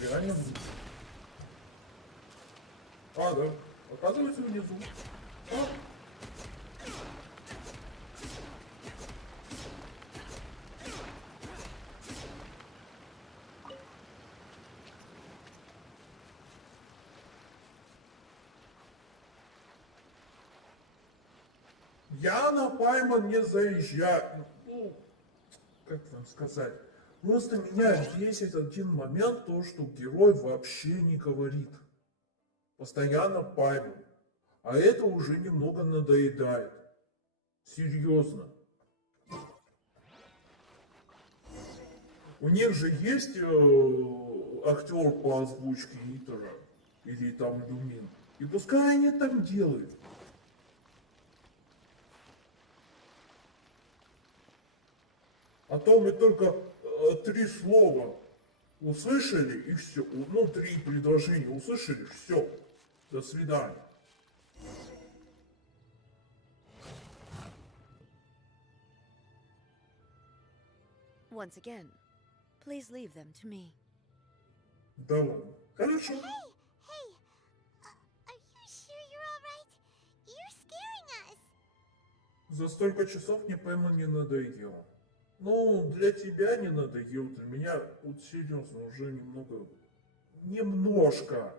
Реально вниз. А, да. Оказывается, внизу. А. Я на Пайман не заезжаю. Ну, как вам сказать? Просто меня бесит один момент, то, что герой вообще не говорит. Постоянно Пайман. А это уже немного надоедает. Серьезно. У них же есть актер по озвучке Итера. Или там Люмин. И пускай они там делают. А то мы только 3 слова услышали и все. Ну, 3 предложения услышали, все. До свидания. Once again, please leave them to me. Да ладно. Хорошо. Hey, are you sure you're all right? You're scaring us. За столько часов мне Пэма не надоело. Ну, для тебя не надоело, для меня, вот серьезно, уже немножко.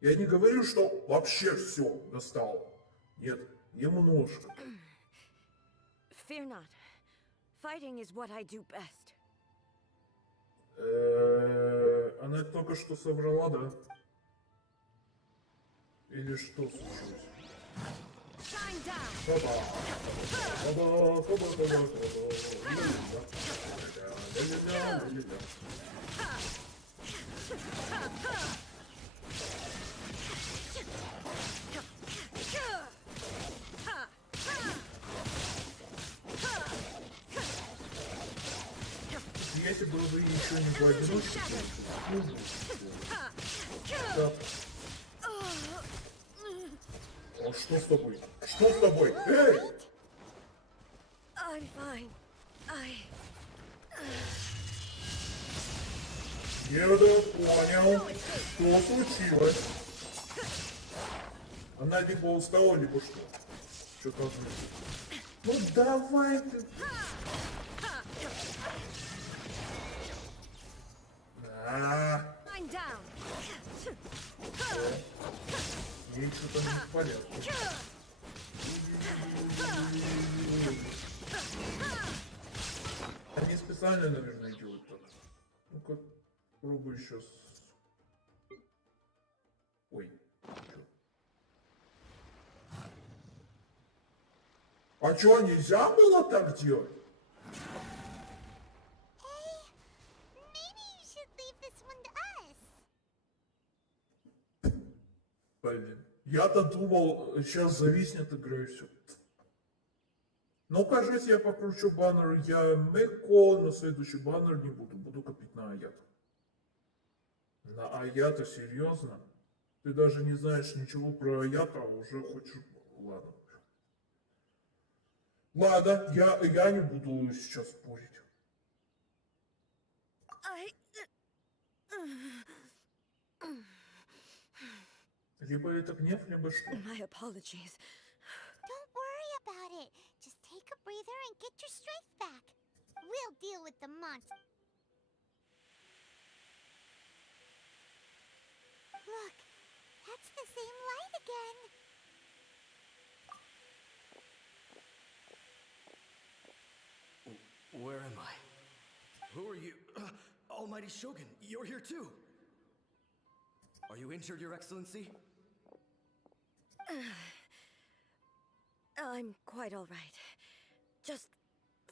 Я не говорю, что вообще все достало. Нет, немножко. Fear not. Fighting is what I do best. Она только что соврала, да? Или что случилось? Shine down. Хоба. Хоба, хоба, хоба, хоба. Ля-ля-ля. Если бы вы еще не поодиночке, да. А что с тобой? Что с тобой? Эй! I'm fine. Я понял, что случилось. Она либо устала, либо что? Что должно быть? Ну давай ты. I'm down. Ей что-то не в порядке. Они специально, наверное, делают так. Ну-ка, пробую сейчас. Ой, чё? А чё, нельзя было так делать? Maybe you should leave this one to us. Блин, я-то думал, сейчас зависнет игра и все. Ну, кажется, я покручу баннер. Я Меко, на следующий баннер не буду. Буду копить на Аят. На Аята, серьезно? Ты даже не знаешь ничего про Аята, а уже хочешь... Ладно. Ладно, я не буду сейчас спорить. Либо это гнев, либо что? My apologies. Don't worry about it. Just take a breather and get your strength back. We'll deal with the monster. Look, that's the same light again. Where am I? Who are you? Almighty Shogun, you're here too. Are you injured, Your Excellency? I'm quite all right. Just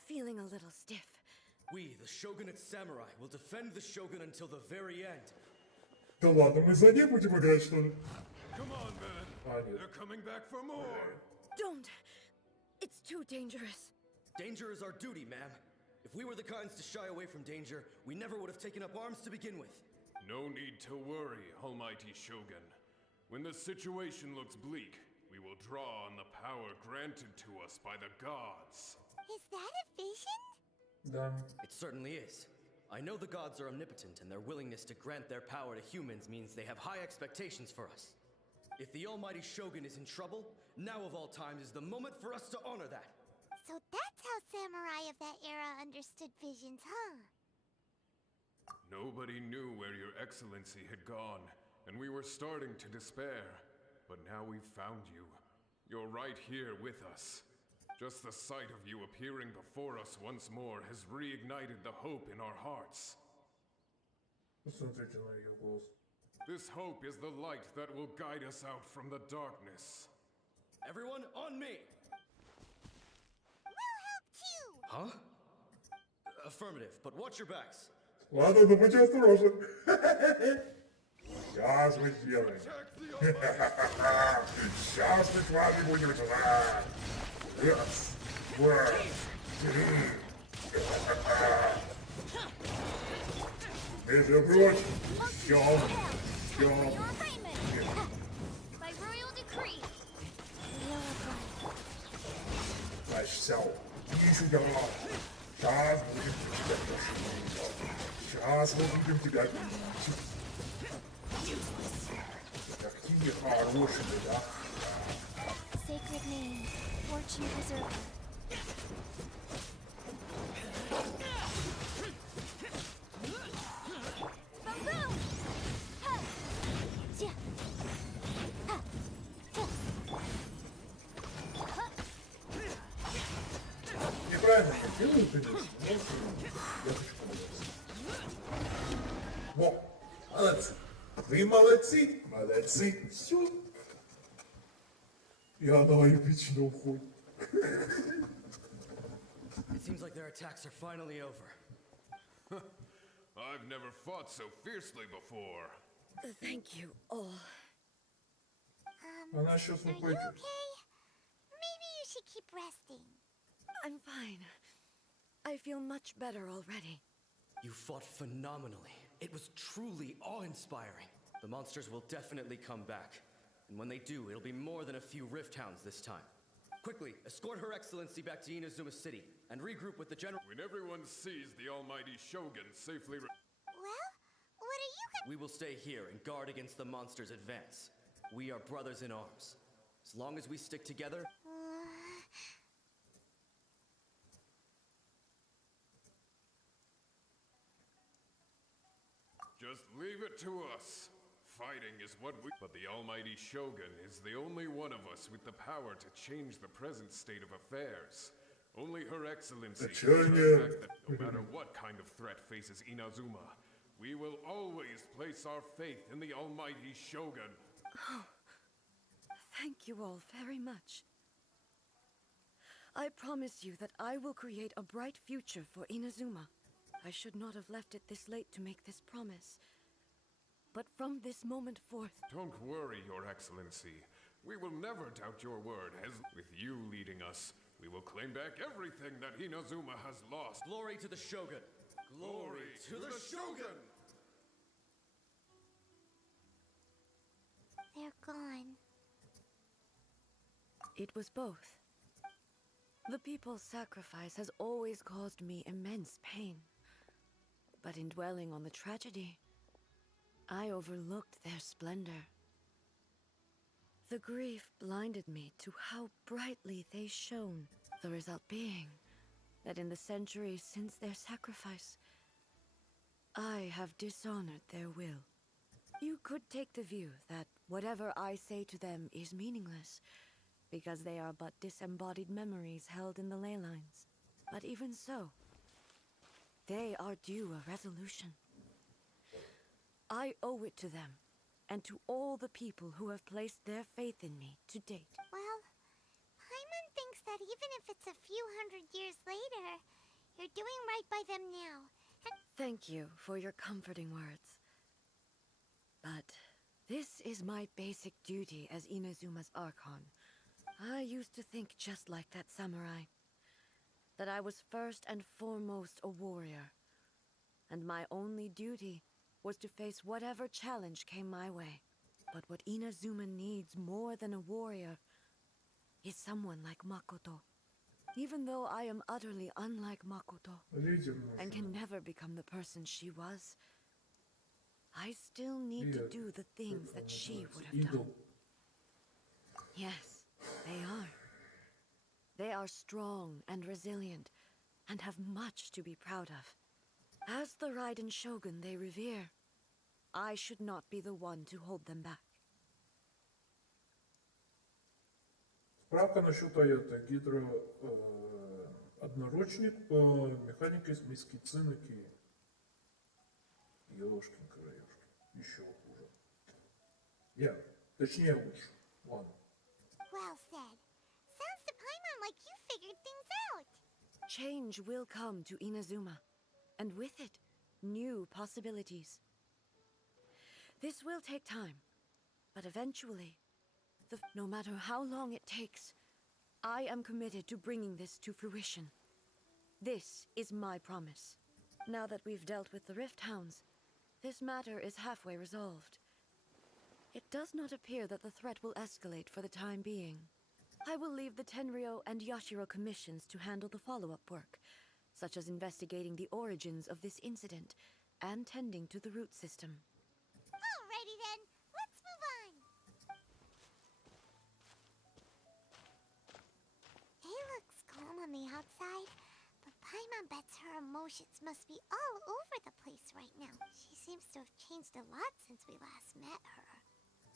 feeling a little stiff. We, the Shogunate Samurai, will defend the Shogun until the very end. Да ладно, мы за ней будем играть, что ли? Come on, man. А, нет. They're coming back for more. Don't! It's too dangerous. Danger is our duty, ma'am. If we were the kinds to shy away from danger, we never would have taken up arms to begin with. No need to worry, Almighty Shogun. When the situation looks bleak, we will draw on the power granted to us by the gods. Is that a vision? Да. It certainly is. I know the gods are omnipotent, and their willingness to grant their power to humans means they have high expectations for us. If the Almighty Shogun is in trouble, now of all times is the moment for us to honor that. So that's how samurai of that era understood visions, huh? Nobody knew where your excellency had gone, and we were starting to despair. But now we've found you. You're right here with us. Just the sight of you appearing before us once more has reignited the hope in our hearts. Посмотрите на ее голос. This hope is the light that will guide us out from the darkness. Everyone, on me! We'll help too! Huh? Affirmative, but watch your backs. Ладно, ну будь осторожен. Сейчас мы сделаем. Сейчас мы с вами будем играть. Раз, два, три. Между прочим, всем. By royal decree. Значит, сяо, иди сюда. Сейчас будем тебя душить. Сейчас мы будем тебя бить. Какие хорошие, да? Sacred name, fortune preserver. Boom boom! Ha! Yeah. Ha! Неправильно я делаю, конечно, но я хочу помочь. Во, молодцы. Вы молодцы, молодцы. Все. И она эпично уходит. It seems like their attacks are finally over. I've never fought so fiercely before. Thank you all. Она сейчас Are you уходит. okay? Maybe you should keep resting. I'm fine. I feel much better already. You fought phenomenally. It was truly awe-inspiring. The monsters will definitely come back. And when they do, it'll be more than a few Rift Hounds this time. Quickly, escort Her Excellency back to Inazuma City and regroup with the general. When everyone sees the Almighty Shogun safely Well, what are you We will stay here and guard against the monsters' advance. We are brothers in arms. As long as we stick together, just leave it to us. Fighting is what we... But the Almighty Shogun is the only one of us with the power to change the present state of affairs. Only Her Excellency That's can right, turn yeah. back the... No matter what kind of threat faces Inazuma, we will always place our faith in the Almighty Shogun. Thank you all very much. I promise you that I will create a bright future for Inazuma. I should not have left it this late to make this promise. But from this moment forth... Don't worry, Your Excellency. We will never doubt your word, as with you leading us, we will claim back everything that Inazuma has lost. glory to the Shogun! Glory to the Shogun! They're gone. It was both. The people's sacrifice has always caused me immense pain. But in dwelling on the tragedy, I overlooked their splendor. The grief blinded me to how brightly they shone, the result being that in the centuries since their sacrifice, I have dishonored their will. You could take the view that whatever I say to them is meaningless, because they are but disembodied memories held in the ley lines. But even so, they are due a resolution. I owe it to them, and to all the people who have placed their faith in me to date. Well, Paimon thinks that even if it's a few hundred years later, you're doing right by them now. And Thank you for your comforting words. But this is my basic duty as Inazuma's Archon. I used to think just like that samurai, that I was first and foremost a warrior, and my only duty was to face whatever challenge came my way. But what Inazuma needs more than a warrior is someone like Makoto. Even though I am utterly unlike Makoto Леди and можно. can never become the person she was, I still need to Привет. do the things Как that он she называется? would have done. Идол. Yes, they are. They are strong and resilient, and have much to be proud of. As the Raiden Shogun they revere, I should not be the one to hold them back. Справка насчет Аята. Гидро одноручник по механике с миски цинки. Ёшкин краёшкин. Еще хуже. Точнее лучше. Ладно. well said. Sounds to Paimon like you figured things out. Change will come to Inazuma, and with it, new possibilities. This will take time, but eventually, no matter how long it takes, I am committed to bringing this to fruition. This is my promise. Now that we've dealt with the Rift Hounds, this matter is halfway resolved. It does not appear that the threat will escalate for the time being. I will leave the Tenryo and Yashiro commissions to handle the follow-up work, such as investigating the origins of this incident and tending to the root system. Alrighty then, let's move on. It looks calm on the outside, but Paimon bets her emotions must be all over the place right now. She seems to have changed a lot since we last met her.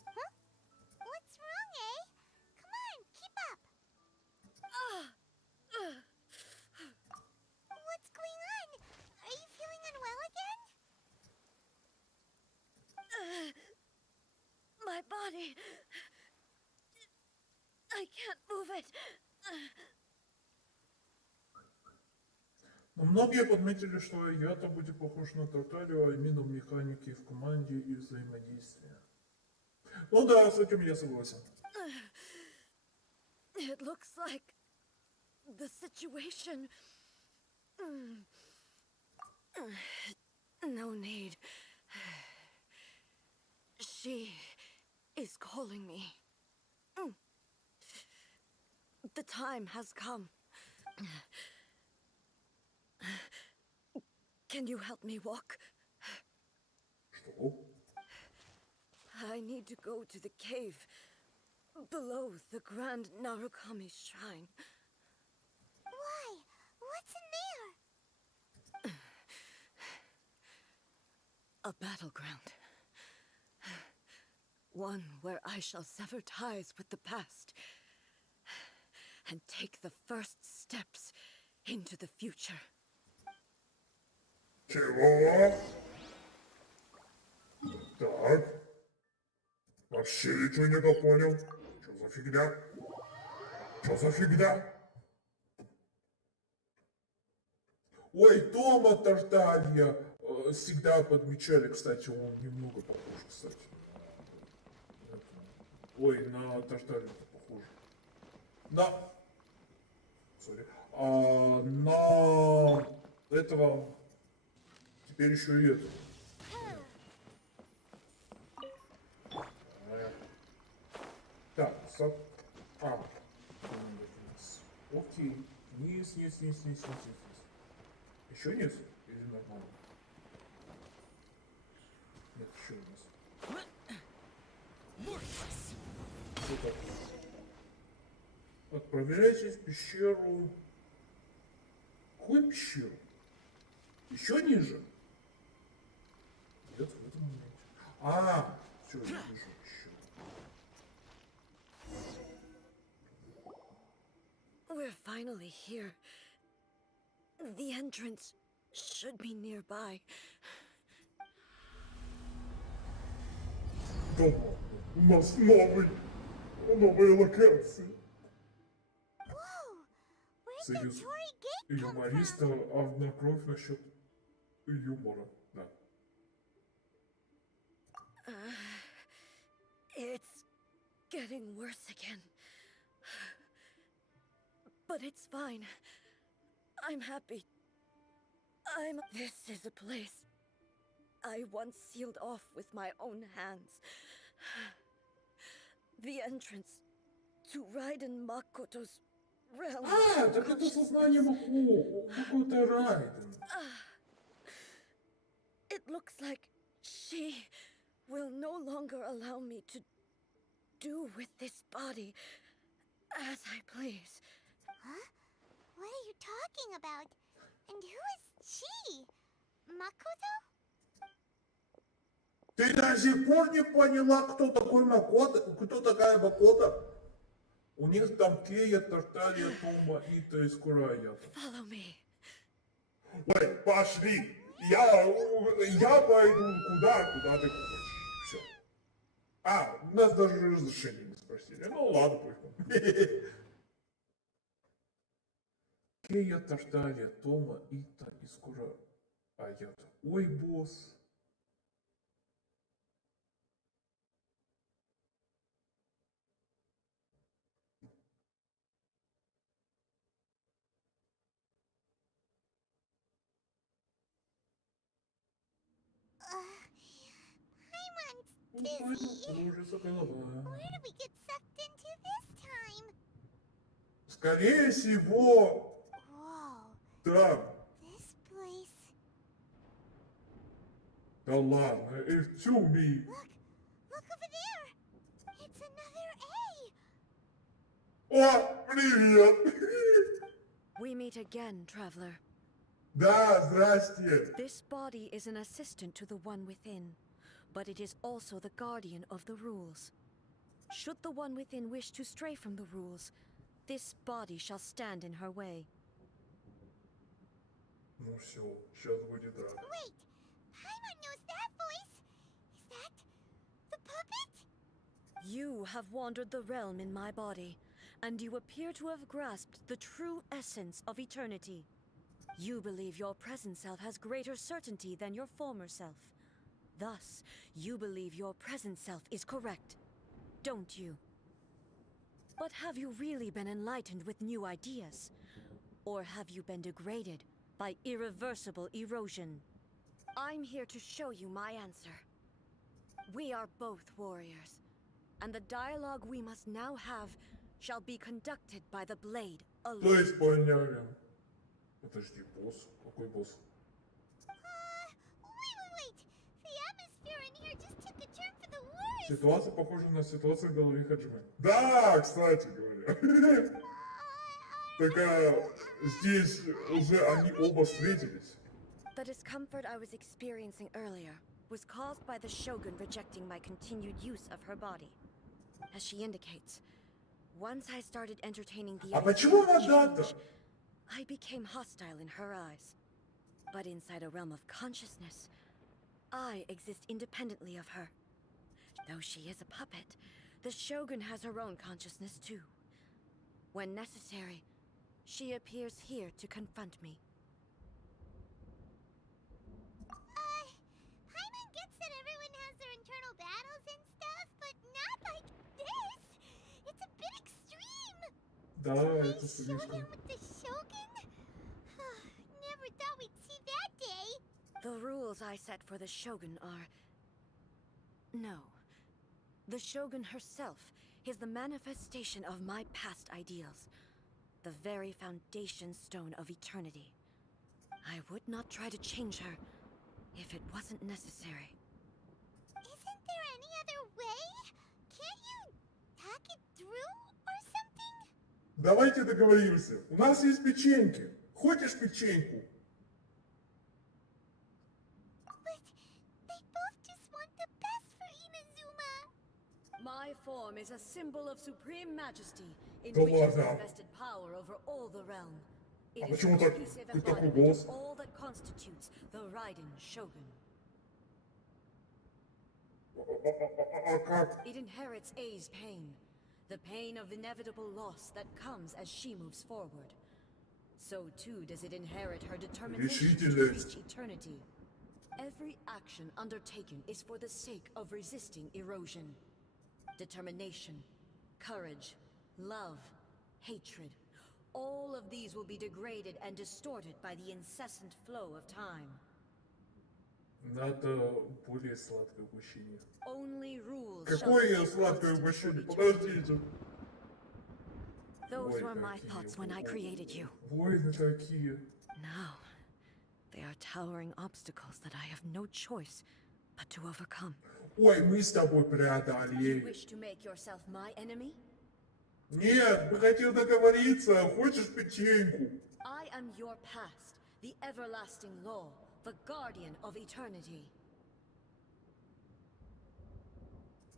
Huh? What's wrong, eh? Come on, keep up. What's going on? Are you feeling unwell again? My body... I can't move it. Но многие подметили, что Аята будет похож на Тарталио именно в механике, в команде и взаимодействии. Ну да, с этим я согласен. It looks like the situation... No need. She is calling me. The time has come. Can you help me walk? Что? I need to go to the cave below the Grand Narukami Shrine. Why? What's in there? A battleground. One where I shall sever ties with the past and take the first steps into the future. Чего? Так. Вообще ничего не понял. Что за фигня? Что за фигня? Ой, Тома Тарталья всегда подмечали, кстати, он немного похож, кстати. Ой, на Тарталью похож. Да. Сори. На этого теперь еще и это. Так, окей. Низ. Еще низ? Или нормально? Нет, еще Что у нас? Что такое? Отправляйтесь в пещеру. Какую пещеру? Еще ниже? Нет, в этом моменте. А, все, я вижу пещеру. We're finally here. The entrance should be nearby. Да ладно, у нас новые локации. Whoa! Where'd the Союз Tory gate come юмориста, from? одна кровь насчет юмора. Да. It's getting worse again. But it's fine. I'm happy. This is a place I once sealed off with my own hands. The entrance to Rайден Makoto's realm. А, так это сознание какой-то Райден. It looks like she will no longer allow me to do with this body as I please. Huh? What are you talking about? And who is she? Makoto? Ты до сих пор не поняла, кто такой Макото? Кто такая Макото? У них там Кея, Тарталья, Тома, Ита и Скураята. Follow me. Ой, пошли! Я пойду куда ты хочешь. Все. А, нас даже разрешения не спросили. Ну ладно, пойдем. Кея, Тарталья, Тома, Ита и Скураята. Ой, босс. I'm on dizzy. Кружится голова. Where did we get sucked into this time? Скорее всего, Whoa, там. this place. Да ладно, it to me. Look over there. It's another A. О, привет. We meet again, traveler. Да, здрасте. This body is an assistant to the one within, but it is also the guardian of the rules. Should the one within wish to stray from the rules, this body shall stand in her way. Ну все, сейчас будет драка. Wait, Paimon knows that voice. Is that the puppet? You have wandered the realm in my body, and you appear to have grasped the true essence of eternity. You believe your present self has greater certainty than your former self. Thus, you believe your present self is correct, don't you? But have you really been enlightened with new ideas? Or have you been degraded by irreversible erosion? I'm here to show you my answer. We are both warriors, and the dialogue we must now have shall be conducted by the blade То alone. есть поняли. Подожди, босс? Какой босс? Wait. The atmosphere in here just took a turn for the worse. Ситуация похожа на ситуацию в голове Хаджимы. Да, кстати говоря. Так здесь уже они оба встретились. The discomfort I was experiencing earlier was caused by the Shogun rejecting my continued use of her body. As she indicates, once I started entertaining the А idea почему of вода-то? change, I became hostile in her eyes. But inside a realm of consciousness, I exist independently of her. Though she is a puppet, the Shogun has her own consciousness too. When necessary, she appears here to confront me. Paimon gets that everyone has their internal battles and stuff, but not like this. It's a bit extreme. Да, это Play слишком. showdown with the Shogun? Never thought we'd see that day. The rules I set for the Shogun are... No. The Shogun herself is the manifestation of my past ideals. The very foundation stone of eternity. I would not try to change her if it wasn't necessary. Давайте договоримся. У нас есть печеньки. Хочешь печеньку? But they both just want the best for Inazuma. My form is a symbol of supreme majesty, in Да which is ладно. invested power over all the realm. It А is почему the так- cohesive ты такой embodiment голос? of all that constitutes the Rайден Shogun. А как? It inherits A's pain, the pain of inevitable loss that comes as she moves forward. So too does it inherit her determination to Решительность. reach eternity. Every action undertaken is for the sake of resisting erosion. Determination, courage, love, hatred. All of these will be degraded and distorted by the incessant flow of time. Надо более сладкое угощение. Only rules Какое shall сладкое be угощение? constant for Подождите. Those Ой, were my какие thoughts when I created you. Войны такие. Now, they are towering obstacles that I have no choice but to overcome. Ой, мы с тобой Do you преодолеем. wish to make yourself my enemy? Нет, мы хотим договориться. Хочешь печеньку? I am your past, the everlasting law, the guardian of eternity.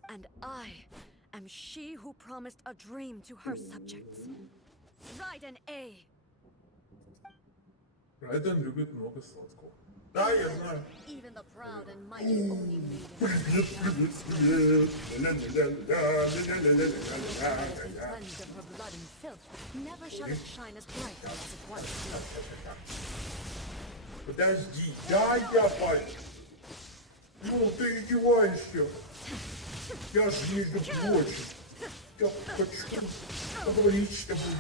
And I am she who promised a dream to her subjects. Rайден A. Райден любит много сладкого. Да, я знаю. Even the proud and mighty only made it. Cleansed of her blood and filth, never shall it shine as brightly as it once did. Подожди, да, я пойду. Ну, ты издеваешься. Я же между прочим. Я хочу поговорить с тобой.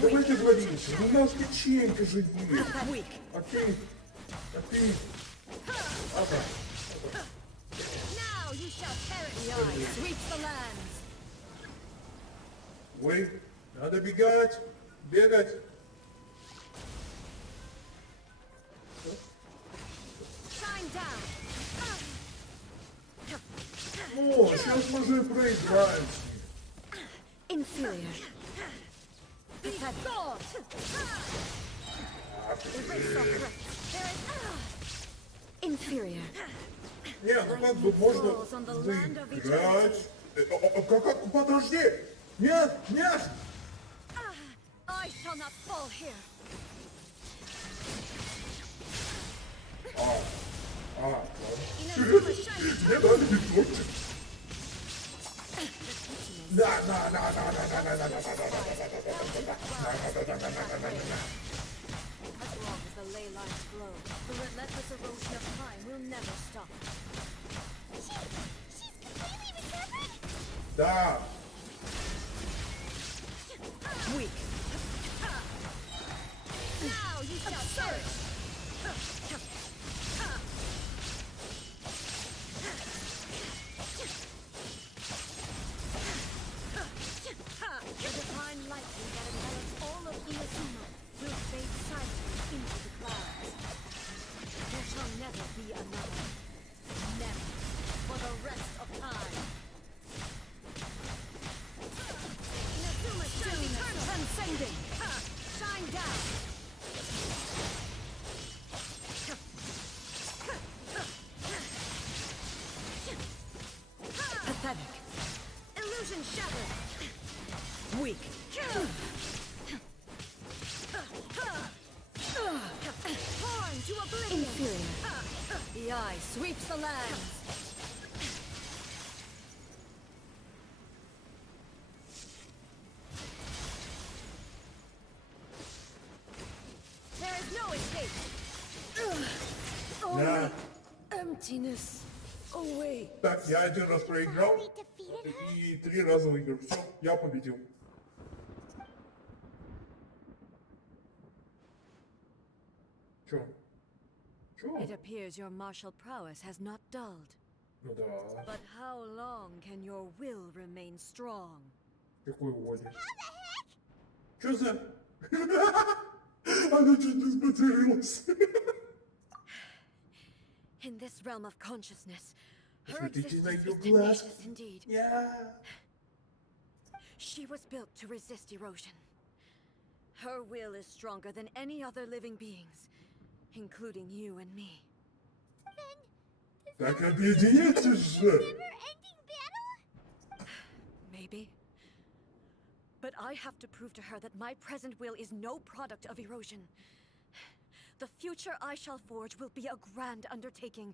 Давайте договоримся. У нас печенька же есть. А ты... Ага. Now you shall perish. The eye sweeps the lands. Ой, надо бегать. Бегать. Shine down. Ну, сейчас мы же проиграем. Inferior. Pathetic. Erase all threats. There is... Inferior. Не, ну как бы можно выиграть. Как? Подожди! Нет, нет! I shall not fall here. Ладно. Inazuma shines Мне надо бегать. Да. As long as the ley lines flow, the relentless erosion of time will never stop. She's completely recovered? Да. Weak. Now you shall perish. The divine lightning that envelops all of Inazuma will fade silently into the clouds. There shall never be another. Never. For the rest of time. Inazuma shine eternal. Transcending. Shine down. Pathetic. Illusion shattered. Weak. Torn to oblivion. Inferior. The eye sweeps the lands. There is no escape. Only emptiness. Away. Так, я один раз проиграл. We defeated her? И 3 раза выиграл. Все, я победил. Чё? It appears your martial prowess has not dulled. Ну да. But how long can your will remain strong? Какой воли? Чё за... Она чуть не спотерилась. In this realm of consciousness, her Смотрите на existence её is глаз. tenacious indeed. Я... She was built to resist erosion. Her will is stronger than any other living beings, including you and me. Так объединитесь же! Never-ending battle? Maybe. But I have to prove to her that my present will is no product of erosion. The future I shall forge will be a grand undertaking,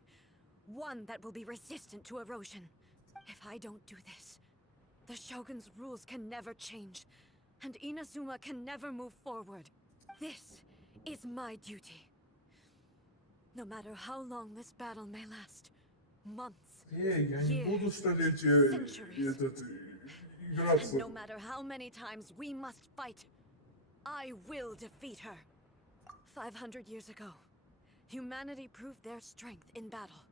one that will be resistant to erosion. If I don't do this, the Shogun's rules can never change, and Inazuma can never move forward. This is my duty. No matter how long this battle may last, months, Я не буду столетия играться. and no matter how many times we must fight, I will defeat her. 500 years ago, humanity proved their strength in battle.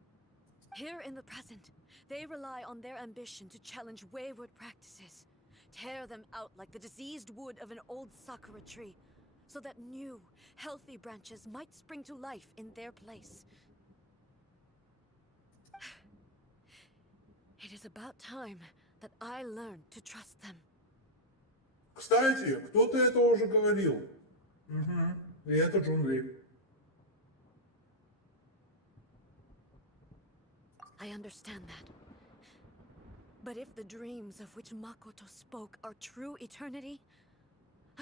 Here in the present, they rely on their ambition to challenge wayward practices, tear them out like the diseased wood of an old sakura tree, so that new, healthy branches might spring to life in their place. It is about time that I learned to trust them. Кстати, кто-то это уже говорил. Угу. И это Джун Ли. I understand that. But if the dreams of which Makoto spoke are true eternity,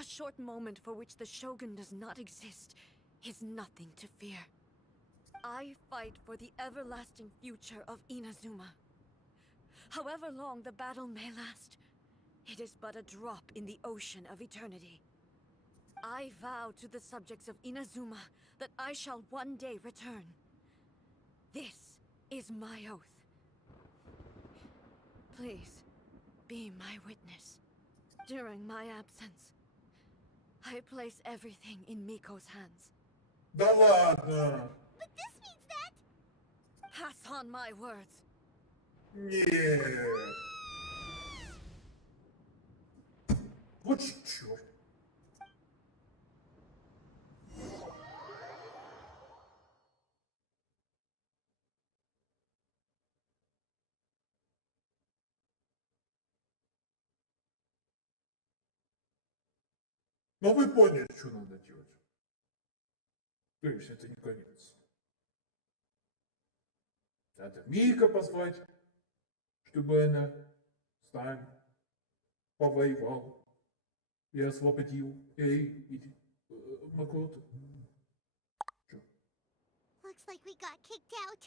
a short moment for which the Shogun does not exist is nothing to fear. I fight for the everlasting future of Inazuma. However long the battle may last, it is but a drop in the ocean of eternity. I vow to the subjects of Inazuma that I shall one day return. This is my oath. Please, be my witness. During my absence, I place everything in Miko's hands. Да ладно! But this means that... Pass on my words. Нет. Вот же черт. Но вы поняли, что надо делать. То есть это не конец. Надо Мика позвать, чтобы она с нами повоевал и освободил Макото. Чё? Looks like we got kicked out.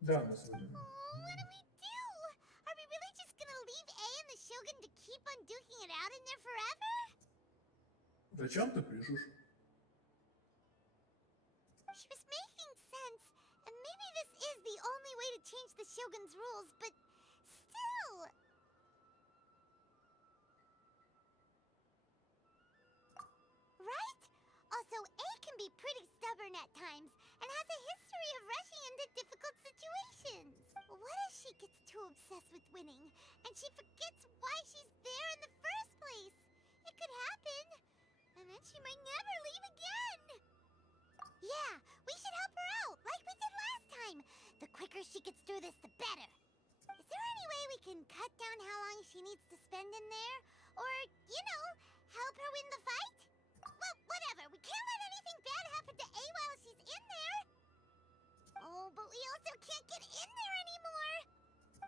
Да, мы с вами. Oh, what do we do? Are we really just gonna leave A and the Shogun to keep on duking it out in there forever? Зачем ты пишешь? She was making sense, and maybe this is the only way to change the Shogun's rules, but still... Right? Also, A can be pretty stubborn at times, and has a history of rushing into difficult situations. What if she gets too obsessed with winning, and she forgets why she's there in the first place? It could happen, and then she might never leave again. Yeah, we should help her out, like we did last time. The quicker she gets through this, the better. Is there any way we can cut down how long she needs to spend in there? Or, you know, help her win the fight? Well, whatever. We can't let anything bad happen to A while she's in there. Oh, but we also can't get in there anymore.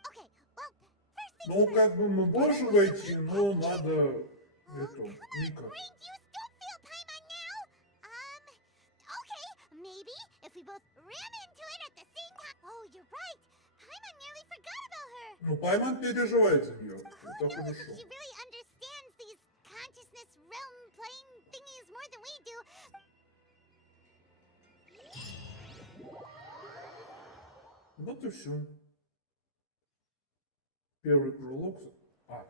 Okay, well, first things Ну, first. как бы мы можем войти, но надо эту, Come on, Мика. brain juice, don't feel Paimon now. Okay, maybe if we both ram into it at the same time. Oh, you're right. Paimon nearly forgot about her. Ну, Пайман переживает за нее. Who Это knows хорошо. if she really understands these consciousness realm playing thingies more than we do. Вот и все. Первый пролог. А,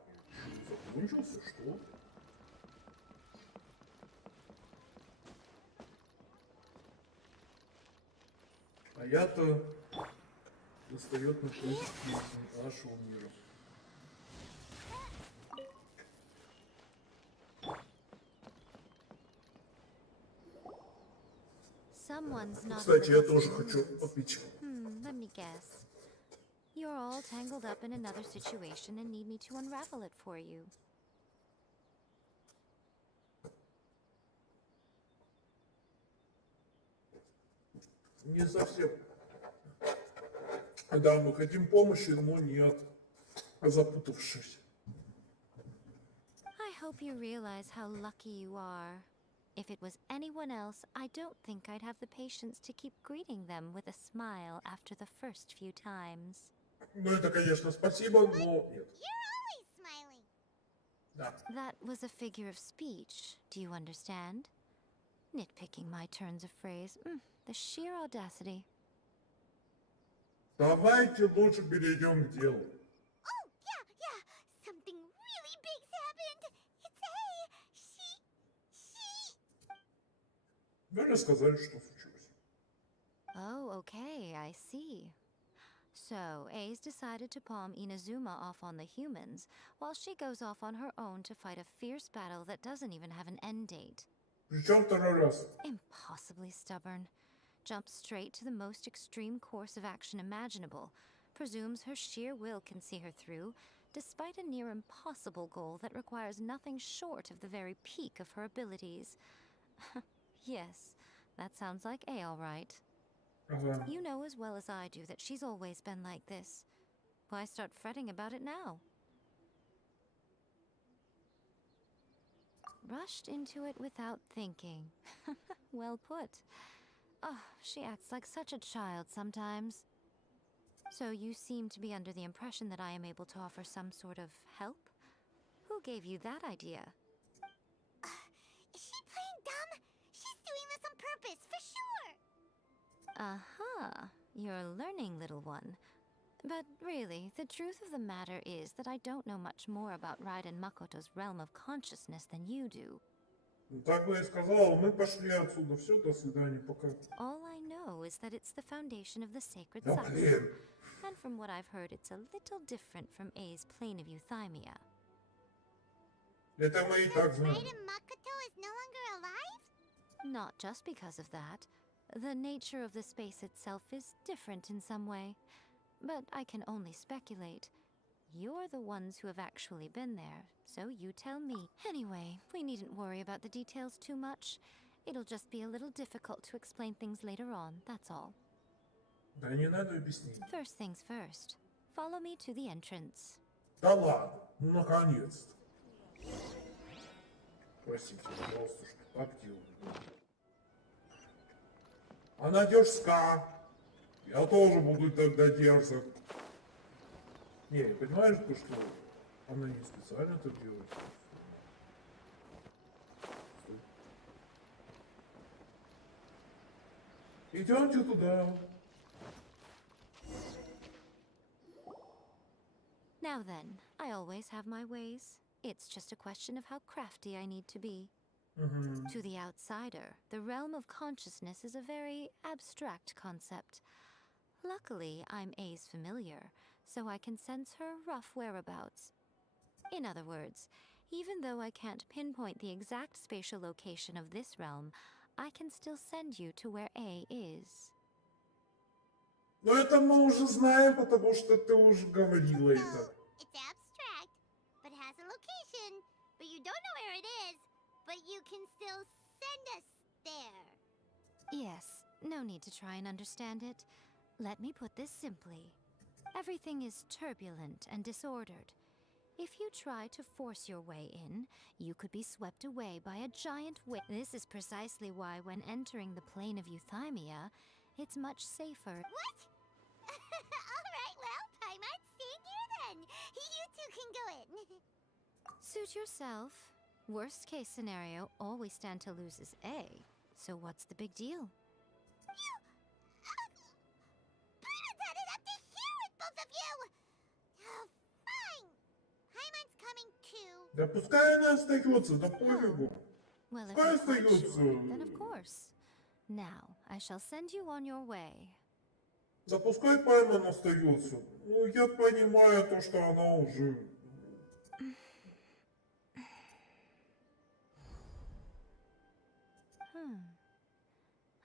закончился, что? А я-то достает на 6 песен нашего мира. Someone's not. Кстати, я тоже хочу попить. Let me guess. You're all tangled up in another situation and need me to unravel it for you. не совсем. Да, мы хотим помощи, но нет. Запутавшись. I hope you realize how lucky you are. If it was anyone else, I don't think I'd have the patience to keep greeting them with a smile after the first few times. Ну, это, конечно, спасибо, но нет. You're always smiling. Да. That was a figure of speech, do you understand? Nitpicking my turns of phrase. The sheer audacity. Давайте лучше перейдем к делу. Oh, yeah. Something really big's happened. It's she. Вы рассказали, что случилось. Oh, okay, I see. So, A's decided to palm Inazuma off on the humans, while she goes off on her own to fight a fierce battle that doesn't even have an end date. Причем второй раз. Impossibly stubborn. Jumps straight to the most extreme course of action imaginable. Presumes her sheer will can see her through, despite a near impossible goal that requires nothing short of the very peak of her abilities. Yes, that sounds like A all right. Ага. You know as well as I do that she's always been like this. Why start fretting about it now? Rushed into it without thinking. Well put. Oh, she acts like such a child sometimes. So you seem to be under the impression that I am able to offer some sort of help? Who gave you that idea? Is she playing dumb? She's doing this on purpose, for sure. Aha, you're learning, little one. But really, the truth of the matter is that I don't know much more about Raiden Makoto's realm of consciousness than you do. Ну, так бы я сказала, мы пошли отсюда. Все, до свидания, пока. All I know is that it's the foundation of the sacred Да cycle. блин. And from what I've heard, it's a little different from A's plane of euthymia. Это мы и так знаем. Raiden Makoto is no longer alive? Not just because of that. The nature of the space itself is different in some way. But I can only speculate. You're the ones who have actually been there, so you tell me. Anyway, we needn't worry about the details too much. It'll just be a little difficult to explain things later on, that's all. Да не надо объяснить. First things first. Follow me to the entrance. Да ладно, ну наконец-то. Простите, пожалуйста, что так делаю. Она дерзка. Я тоже буду тогда дерзок. Не, понимаешь, то, что она не специально это делает. Идемте туда. Now then, I always have my ways. It's just a question of how crafty I need to be. To the outsider, the realm of consciousness is a very abstract concept. Luckily, I'm A's familiar, so I can sense her rough whereabouts. In other words, even though I can't pinpoint the exact spatial location of this realm, I can still send you to where A is. Но это мы уже знаем, потому что ты уже говорила это. So, it's abstract, but has a location, but you don't know where it is, but you can still send us there. Yes, no need to try and understand it. Let me put this simply. Everything is turbulent and disordered. If you try to force your way in, you could be swept away by a giant wave. This is precisely why when entering the plane of euthymia, it's much safer. What? Alright, well, I might stay here then. You two can go in. Suit yourself. Worst case scenario, all we stand to lose is A. So what's the big deal? Paimon had it up to here with both of you! Oh, fine. Paimon's coming too. Да пускай она остается, да пофигу. Well, if Пускай you're quite остается. sure, then of course. Now, I shall send you on your way. Да пускай Пайман остается. Ну, я понимаю то, что она уже...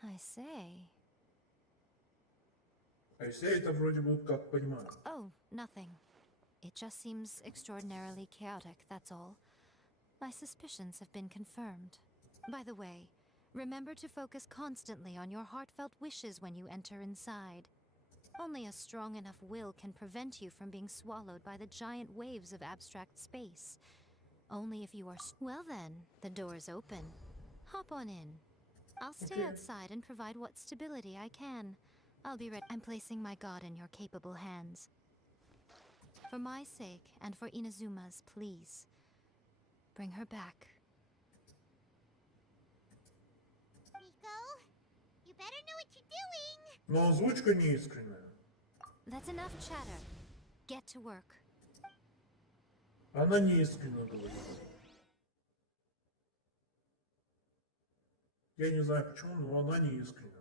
I say. А если это вроде бы как понимаю. Oh, nothing. It just seems extraordinarily chaotic, that's all. My suspicions have been confirmed. By the way, Remember to focus constantly on your heartfelt wishes when you enter inside. Only a strong enough will can prevent you from being swallowed by the giant waves of abstract space. Only if you are... Well then, the door's open. Hop on in. I'll stay outside and provide what stability I can. I'll be ready. I'm placing my god in your capable hands. For my sake, and for Inazuma's, please. Bring her back. Rico, you better know what you're doing. Но озвучка неискренняя. That's enough chatter. Get to work. Она неискренне говорит. Я не знаю почему, но она неискренне.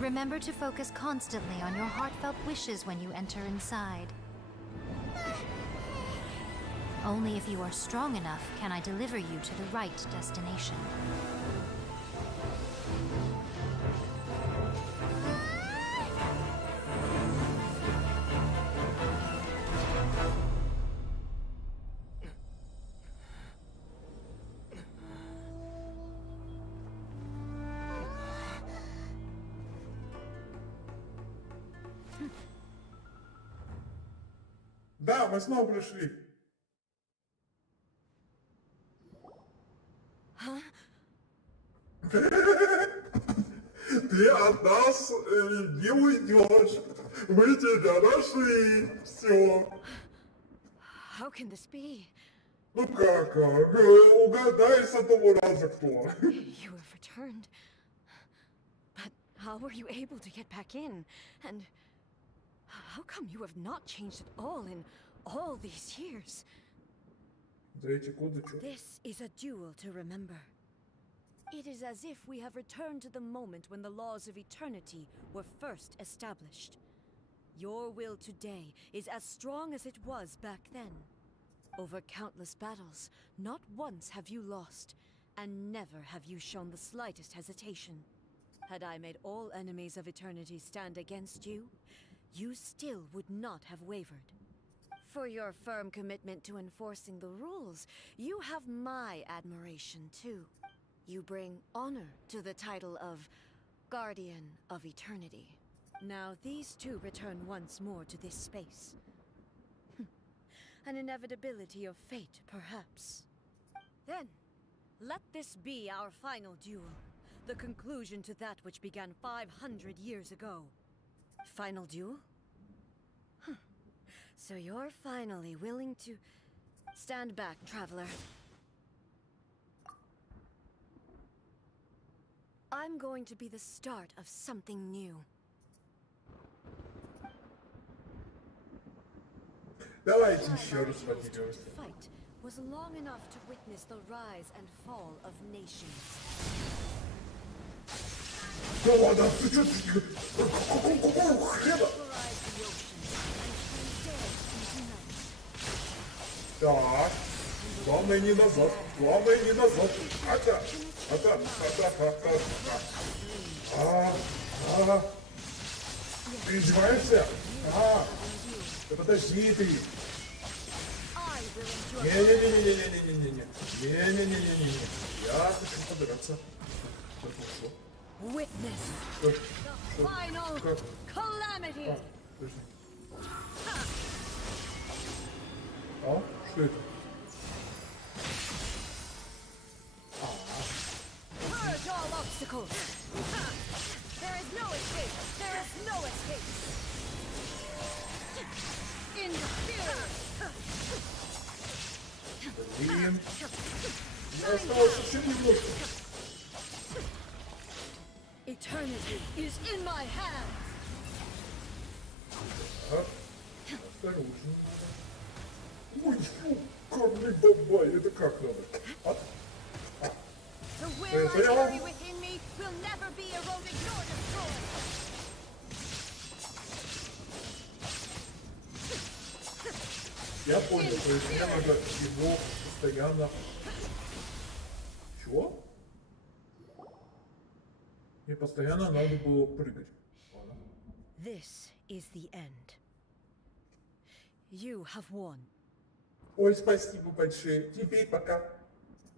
Remember to focus constantly on your heartfelt wishes when you enter inside. Only if you are strong enough can I deliver you to the right destination. Да, мы снова пришли. Ты от нас не уйдешь. Мы тебя нашли. Все. How can this be? Ну как? Угадай с одного раза кто. You have returned. But how were you able to get back in? And how come you have not changed at all in all these years? За эти годы что? This is a duel to remember. It is as if we have returned to the moment when the laws of eternity were first established. Your will today is as strong as it was back then. Over countless battles, not once have you lost, and never have you shown the slightest hesitation. Had I made all enemies of eternity stand against you, you still would not have wavered. For your firm commitment to enforcing the rules, you have my admiration too. You bring honor to the title of Guardian of Eternity. Now these two return once more to this space. An inevitability of fate, perhaps. Then, let this be our final duel. The conclusion to that which began 500 years ago. Final duel? So you're finally willing to... Stand back, traveler. I'm going to be the start of something new. Давайте еще раз поднимемся. Fight was long enough to witness the rise and fall of nations. Да ладно, ты что, какого хрена? Так, главное не назад, главное не назад. Ты издеваешься? Да подожди ты. Не-не-не-не-не-не-не-не-не. Не-не-не-не-не-не. Я хочу подраться. Witness Что? the final calamity. Подожди. А? Что это? Purge all obstacles. There is no escape. There is no escape. In the spirit. Блин. Я осталось совсем немножко. Eternity is in my hands. Так. осторожнее надо. Ой, ёкарный бабай, это как надо? А? The will I поняла. carry within me will never be eroded nor destroyed. Я понял, то есть мне надо его постоянно... Чего? Мне постоянно надо было прыгать. Ладно. This is the end. You have won. Ой, спасибо большое. Теперь пока.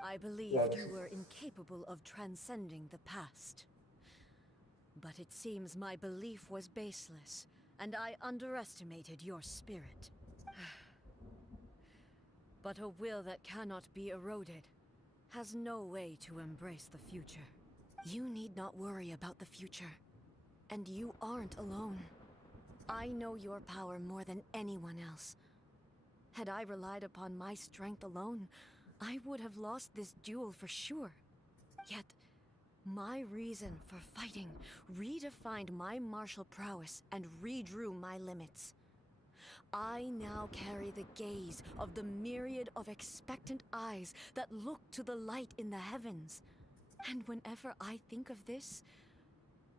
I believed Ладно. you were incapable of transcending the past. But it seems my belief was baseless, and I underestimated your spirit. But a will that cannot be eroded has no way to embrace the future. You need not worry about the future. And you aren't alone. I know your power more than anyone else. Had I relied upon my strength alone, I would have lost this duel for sure. Yet, my reason for fighting redefined my martial prowess and redrew my limits. I now carry the gaze of the myriad of expectant eyes that look to the light in the heavens. And whenever I think of this,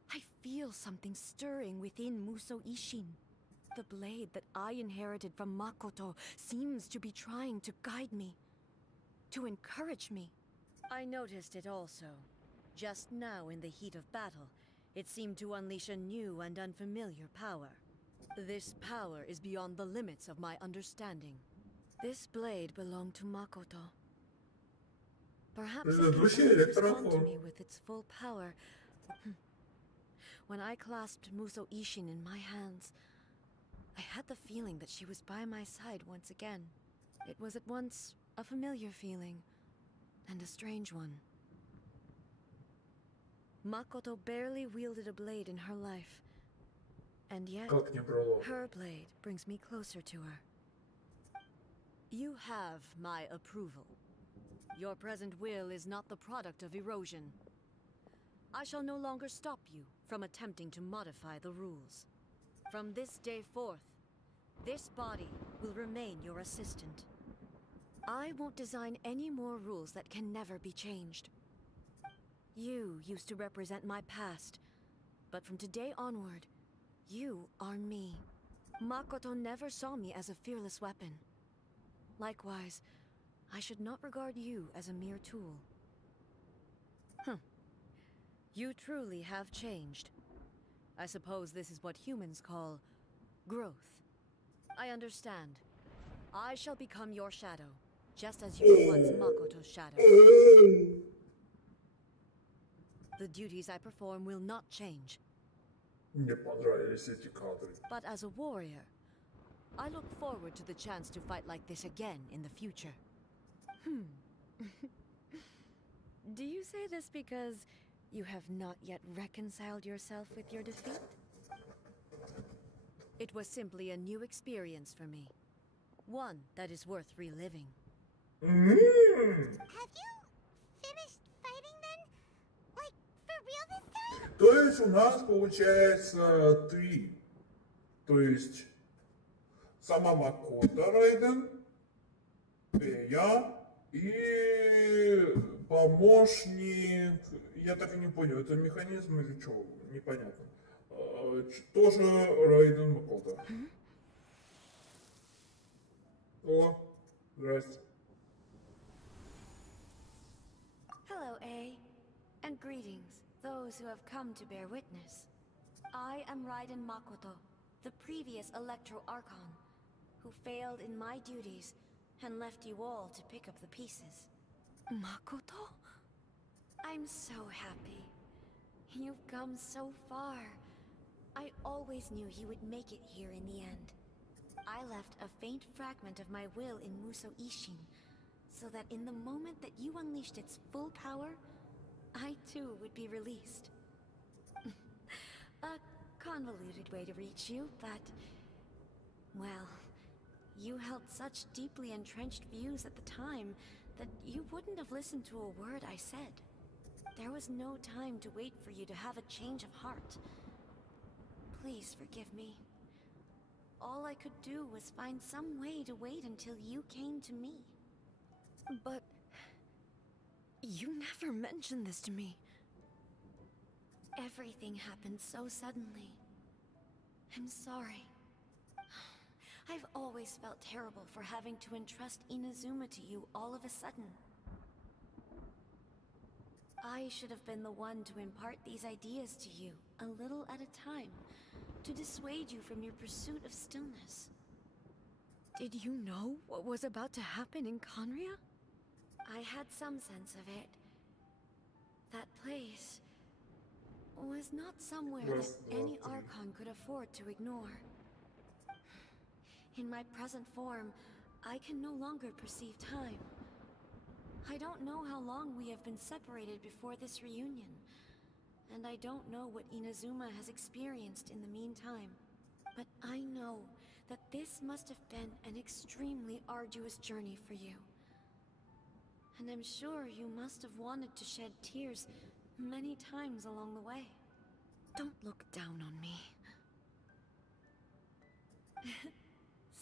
I feel something stirring within Muso Ishin. The blade that I inherited from Makoto seems to be trying to guide me, to encourage me. I noticed it also. Just now in the heat of battle, it seemed to unleash a new and unfamiliar power. This power is beyond the limits of my understanding. This blade belonged to Makoto. Perhaps it can only respond to me with its full power. When I clasped Muso Ishin in my hands, I had the feeling that she was by my side once again. It was at once a familiar feeling and a strange one. Makoto barely wielded a blade in her life, and yet Как не брало. her blade brings me closer to her. You have my approval. Your present will is not the product of erosion. I shall no longer stop you from attempting to modify the rules. From this day forth, this body will remain your assistant. I won't design any more rules that can never be changed. You used to represent my past, but from today onward, you are me. Makoto never saw me as a fearless weapon. Likewise, I should not regard you as a mere tool. You truly have changed. I suppose this is what humans call growth. I understand. I shall become your shadow, just as you were once Makoto's shadow. The duties I perform will not change. Мне понравились эти кадры. But as a warrior, I look forward to the chance to fight like this again in the future. Do you say this because you have not yet reconciled yourself with your defeat? It was simply a new experience for me. One that is worth reliving. Have you finished fighting then? Like, for real this time? То есть у нас получается три. То есть сама Макото Райден, я и помощник. Я так и не понял, это механизм или что? Непонятно. Тоже Райден Макото. О, здрасте. Hello, A. And greetings, those who have come to bear witness. I am Raiden Makoto, the previous Electro Archon, who failed in my duties and left you all to pick up the pieces. Makoto? I'm so happy. You've come so far. I always knew you would make it here in the end. I left a faint fragment of my will in Muso Ishin, so that in the moment that you unleashed its full power, I too would be released. A convoluted way to reach you, but... well, you held such deeply entrenched views at the time that you wouldn't have listened to a word I said. There was no time to wait for you to have a change of heart. Please forgive me. all I could do was find some way to wait until you came to me. But you never mentioned this to me. Everything happened so suddenly. I'm sorry. I've always felt terrible for having to entrust Inazuma to you all of a sudden. I should have been the one to impart these ideas to you, a little at a time, to dissuade you from your pursuit of stillness. Did you know what was about to happen in Conria? I had some sense of it. That place was not somewhere that any Archon could afford to ignore. In my present form, I can no longer perceive time. I don't know how long we have been separated before this reunion, and I don't know what Inazuma has experienced in the meantime. But I know that this must have been an extremely arduous journey for you. And I'm sure you must have wanted to shed tears many times along the way. Don't look down on me.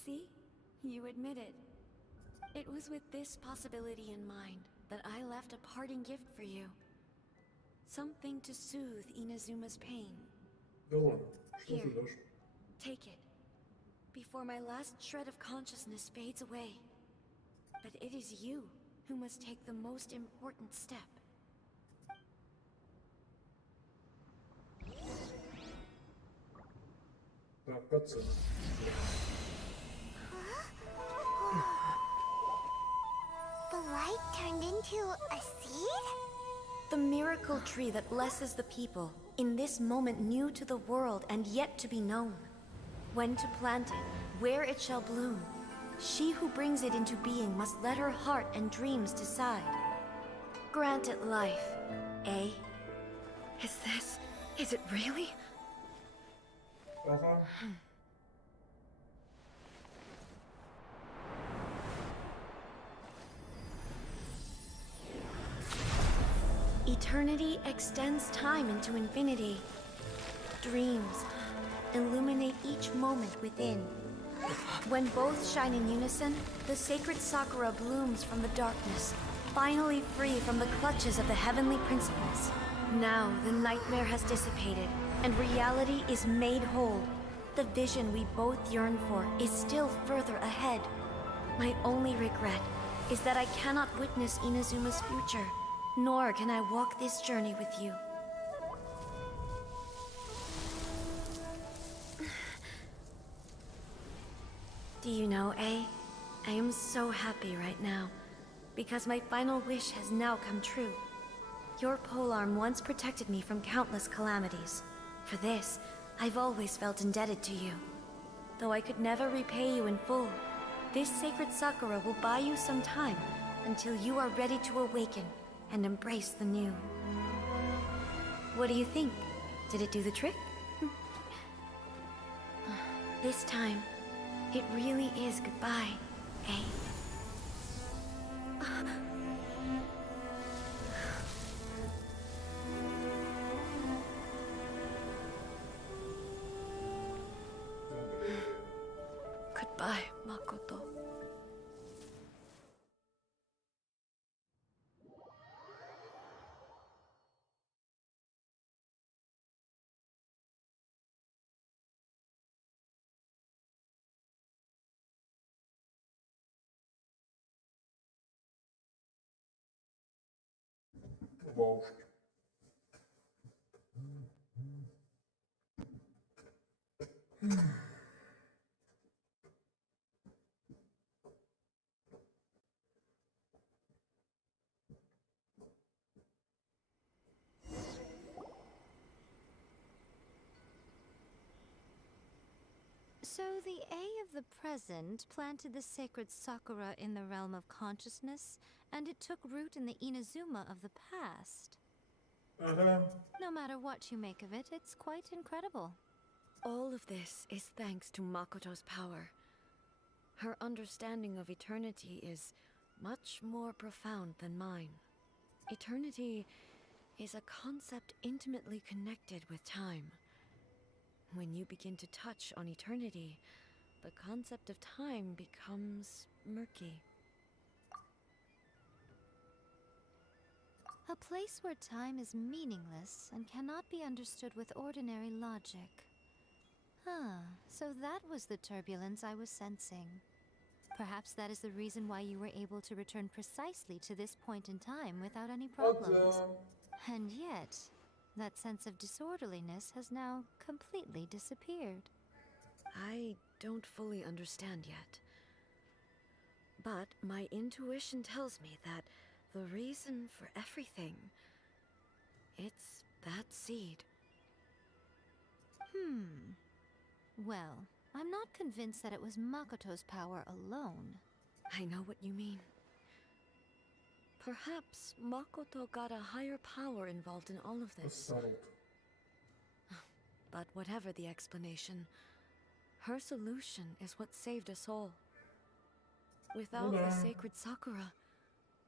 See? You admit it. It was with this possibility in mind that I left a parting gift for you. Something to soothe Inazuma's pain. Да ладно, что Here, ты дашь? take it. Before my last shred of consciousness fades away. But it is you who must take the most important step. Так, пацаны. The light turned into a seed? The miracle tree that blesses the people, in this moment new to the world and yet to be known. When to plant it, where it shall bloom. She who brings it into being must let her heart and dreams decide. Grant it life, eh? Is it really? Ага. Eternity extends time into infinity. Dreams illuminate each moment within. When both shine in unison, the sacred Sakura blooms from the darkness, finally free from the clutches of the heavenly principles. Now the nightmare has dissipated, and reality is made whole. The vision we both yearn for is still further ahead. My only regret is that I cannot witness Inazuma's future, nor can I walk this journey with you. Do you know, A? I am so happy right now, because my final wish has now come true. Your polearm once protected me from countless calamities. For this, I've always felt indebted to you. Though I could never repay you in full, this sacred Sakura will buy you some time until you are ready to awaken and embrace the new. What do you think? Did it do the trick? This time, it really is goodbye, eh? Goodbye, Makoto. Бабушки. So the A of the present planted the sacred Sakura in the realm of consciousness, and it took root in the Inazuma of the past. Ага. No matter what you make of it, it's quite incredible. All of this is thanks to Makoto's power. Her understanding of eternity is much more profound than mine. Eternity is a concept intimately connected with time. When you begin to touch on eternity, the concept of time becomes murky. A place where time is meaningless and cannot be understood with ordinary logic. Ah, so that was the turbulence I was sensing. Perhaps that is the reason why you were able to return precisely to this point in time without any problems. And yet, that sense of disorderliness has now completely disappeared. I don't fully understand yet. But my intuition tells me that the reason for everything, it's that seed. Well, I'm not convinced that it was Makoto's power alone. I know what you mean. Perhaps Makoto got a higher power involved in all of this. Settled. But whatever the explanation, her solution is what saved us all. Without the sacred Sakura,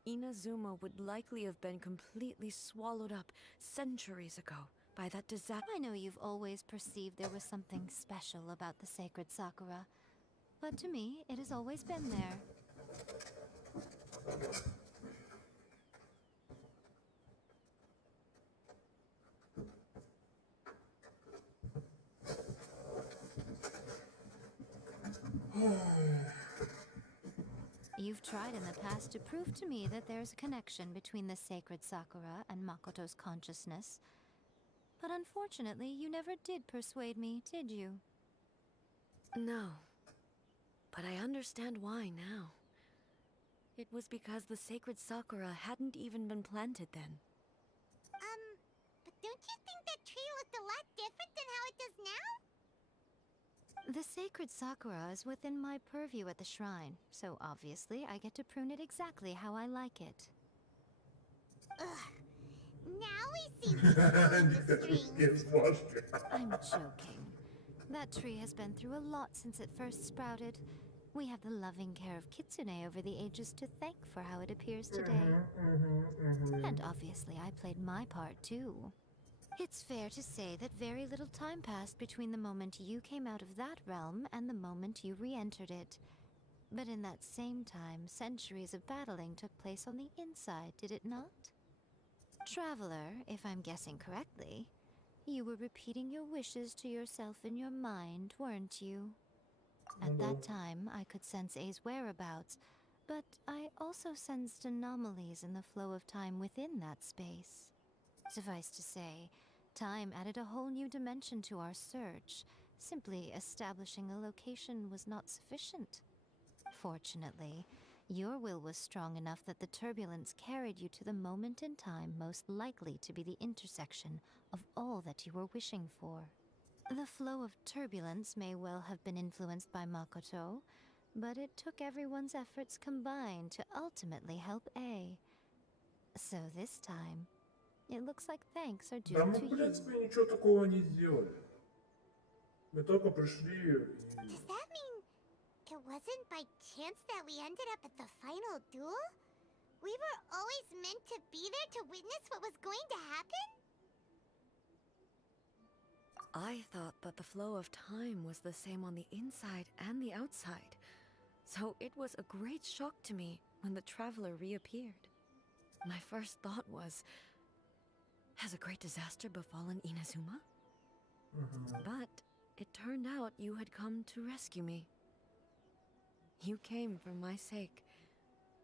Inazuma would likely have been completely swallowed up centuries ago by that disaster. I know you've always perceived there was something special about the sacred Sakura, but to me, it has always been there. You've tried in the past to prove to me that there's a connection between the sacred Sakura and Makoto's consciousness. But unfortunately, you never did persuade me, did you? No. But I understand why now. It was because the sacred Sakura hadn't even been planted then. But don't you think that tree looked a lot different than how it does now? The sacred Sakura is within my purview at the shrine, so obviously I get to prune it exactly how I like it. Ugh. Now we see who's pulling the strings. I'm joking. That tree has been through a lot since it first sprouted. We have the loving care of Kitsune over the ages to thank for how it appears today. And obviously I played my part too. It's fair to say that very little time passed between the moment you came out of that realm and the moment you re-entered it. But in that same time, centuries of battling took place on the inside, did it not? Traveler, if I'm guessing correctly, you were repeating your wishes to yourself in your mind, weren't you? At that time, I could sense A's whereabouts, but I also sensed anomalies in the flow of time within that space. Suffice to say, time added a whole new dimension to our search. Simply establishing a location was not sufficient. Fortunately, your will was strong enough that the turbulence carried you to the moment in time most likely to be the intersection of all that you were wishing for. The flow of turbulence may well have been influenced by Makoto, but it took everyone's efforts combined to ultimately help A. So this time, it looks like thanks are due Да мы, to в you. принципе, ничего такого не сделали. Мы только пришли и... Does that mean it wasn't by chance that we ended up at the final duel? We were always meant to be there to witness what was going to happen? I thought that the flow of time was the same on the inside and the outside. So it was a great shock to me when the traveler reappeared. My first thought was, has a great disaster befallen Inazuma? But it turned out you had come to rescue me. You came for my sake,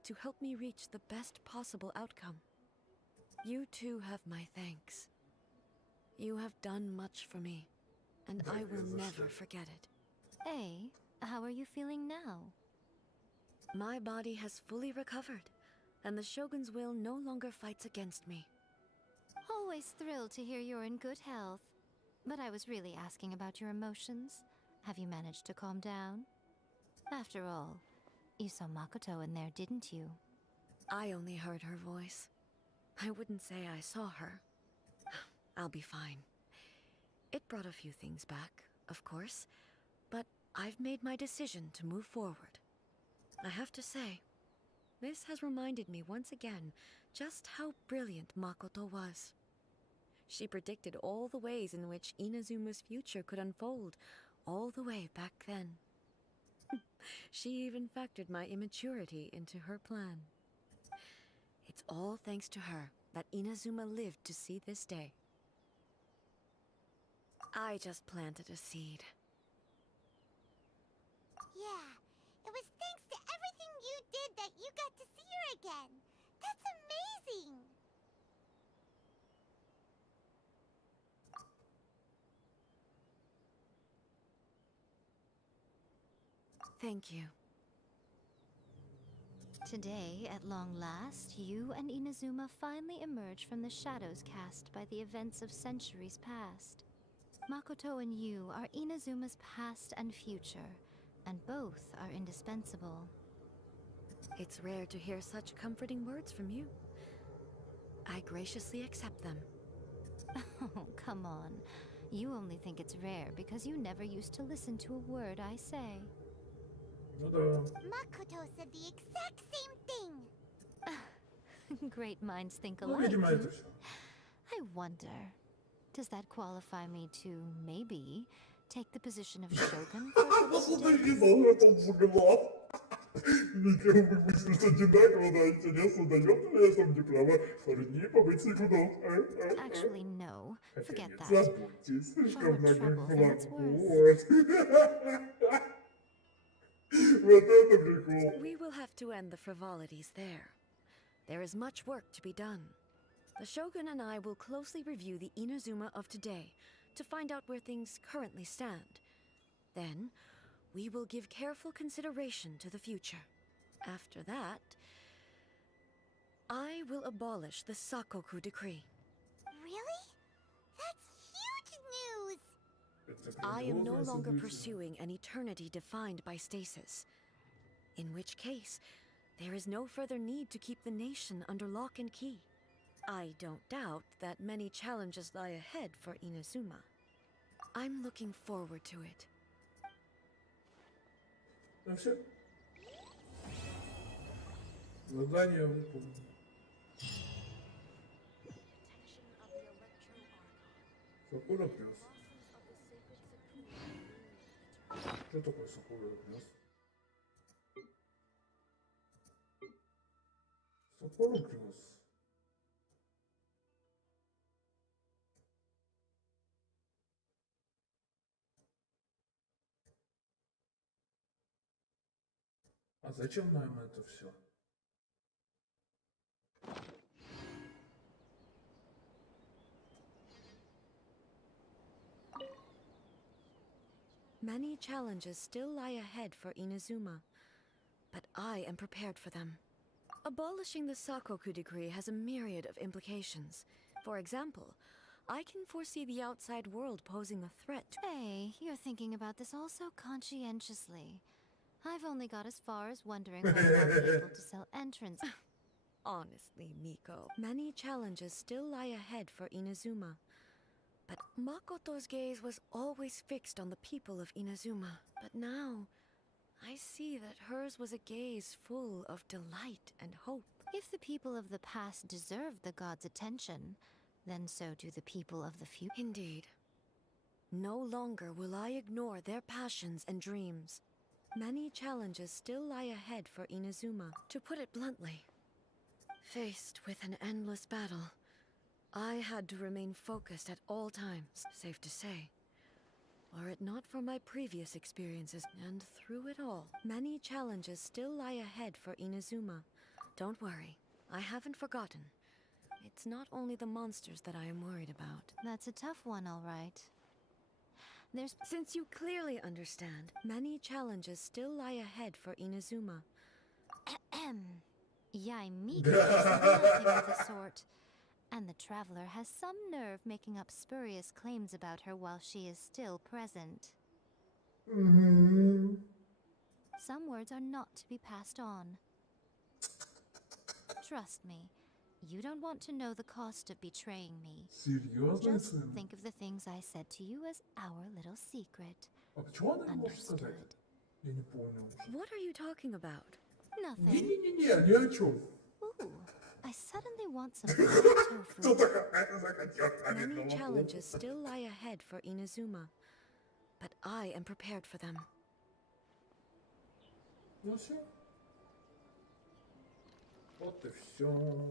to help me reach the best possible outcome. You too have my thanks. You have done much for me, and I will never forget it. A, how are you feeling now? My body has fully recovered, and the Shogun's will no longer fights against me. Always thrilled to hear you're in good health. But I was really asking about your emotions. Have you managed to calm down? After all, you saw Makoto in there, didn't you? I only heard her voice. I wouldn't say I saw her. I'll be fine. It brought a few things back, of course, but I've made my decision to move forward. I have to say, this has reminded me once again just how brilliant Makoto was. She predicted all the ways in which Inazuma's future could unfold, all the way back then. She even factored my immaturity into her plan. It's all thanks to her that Inazuma lived to see this day. I just planted a seed. Yeah, it was thanks to everything you did that you got to see her again. That's amazing! Thank you. Today, at long last, you and Inazuma finally emerge from the shadows cast by the events of centuries past. Makoto and you are Inazuma's past and future, and both are indispensable. It's rare to hear such comforting words from you. I graciously accept them. Oh, come on. You only think it's rare because you never used to listen to a word I say. Ну да. Makoto said the exact same thing. Great minds think Ну, alike. видимо, это все. I wonder, does that qualify me to maybe take the position of Shogun for a couple of days? Оригинал это взгляд. Никому бы мыслить одинаково, да, интересно, дает ли это мне право парни побыть секундом? Actually, no. Forget Нет, that. забудьте, слишком Far more много trouble than it's хлопот. Вот это прикол. We will have to end the frivolities there. There is much work to be done. The Shogun and I will closely review the Inazuma of today to find out where things currently stand. Then, we will give careful consideration to the future. After that, I will abolish the Sakoku decree. Really? That's huge news! Это I am no грандиозное longer событие. pursuing an eternity defined by stasis. In which case, there is no further need to keep the nation under lock and key. I don't doubt that many challenges lie ahead for Inazuma. I'm looking forward to it. Ну все. Задание выполнено. Сакура плюс. Что такое Сакура плюс? Сакура плюс. А зачем нам это все? Many challenges still lie ahead for Inazuma, but I am prepared for them. Abolishing the Sakoku decree has a myriad of implications. For example, I can foresee the outside world posing a threat to— Hey, you're thinking about this all so conscientiously. I've only got as far as wondering whether I'll be able to sell entrance. Honestly, Miko, many challenges still lie ahead for Inazuma. But Makoto's gaze was always fixed on the people of Inazuma. But now, I see that hers was a gaze full of delight and hope. If the people of the past deserve the god's attention, then so do the people of the future. Indeed. No longer will I ignore their passions and dreams. Many challenges still lie ahead for Inazuma. To put it bluntly, faced with an endless battle, I had to remain focused at all times, safe to say. Were it not for my previous experiences, and through it all, many challenges still lie ahead for Inazuma. Don't worry, I haven't forgotten. It's not only the monsters that I am worried about. That's a tough one, all right. Since you clearly understand, many challenges still lie ahead for Inazuma. Yaimika is nothing of the sort. And the traveler has some nerve making up spurious claims about her while she is still present. Some words are not to be passed on. Trust me, you don't want to know the cost of betraying me. Серьезно? Just think of the things I said to you as our little secret. А почему она не может сказать? Understood. Я не помню уже. What are you talking about? Nothing. Не-не-не, ни о чем. Ooh, I suddenly want some tofu. Кто такая захотела? Many challenges still lie ahead for Inazuma, but I am prepared for them. Ну все. Вот и все.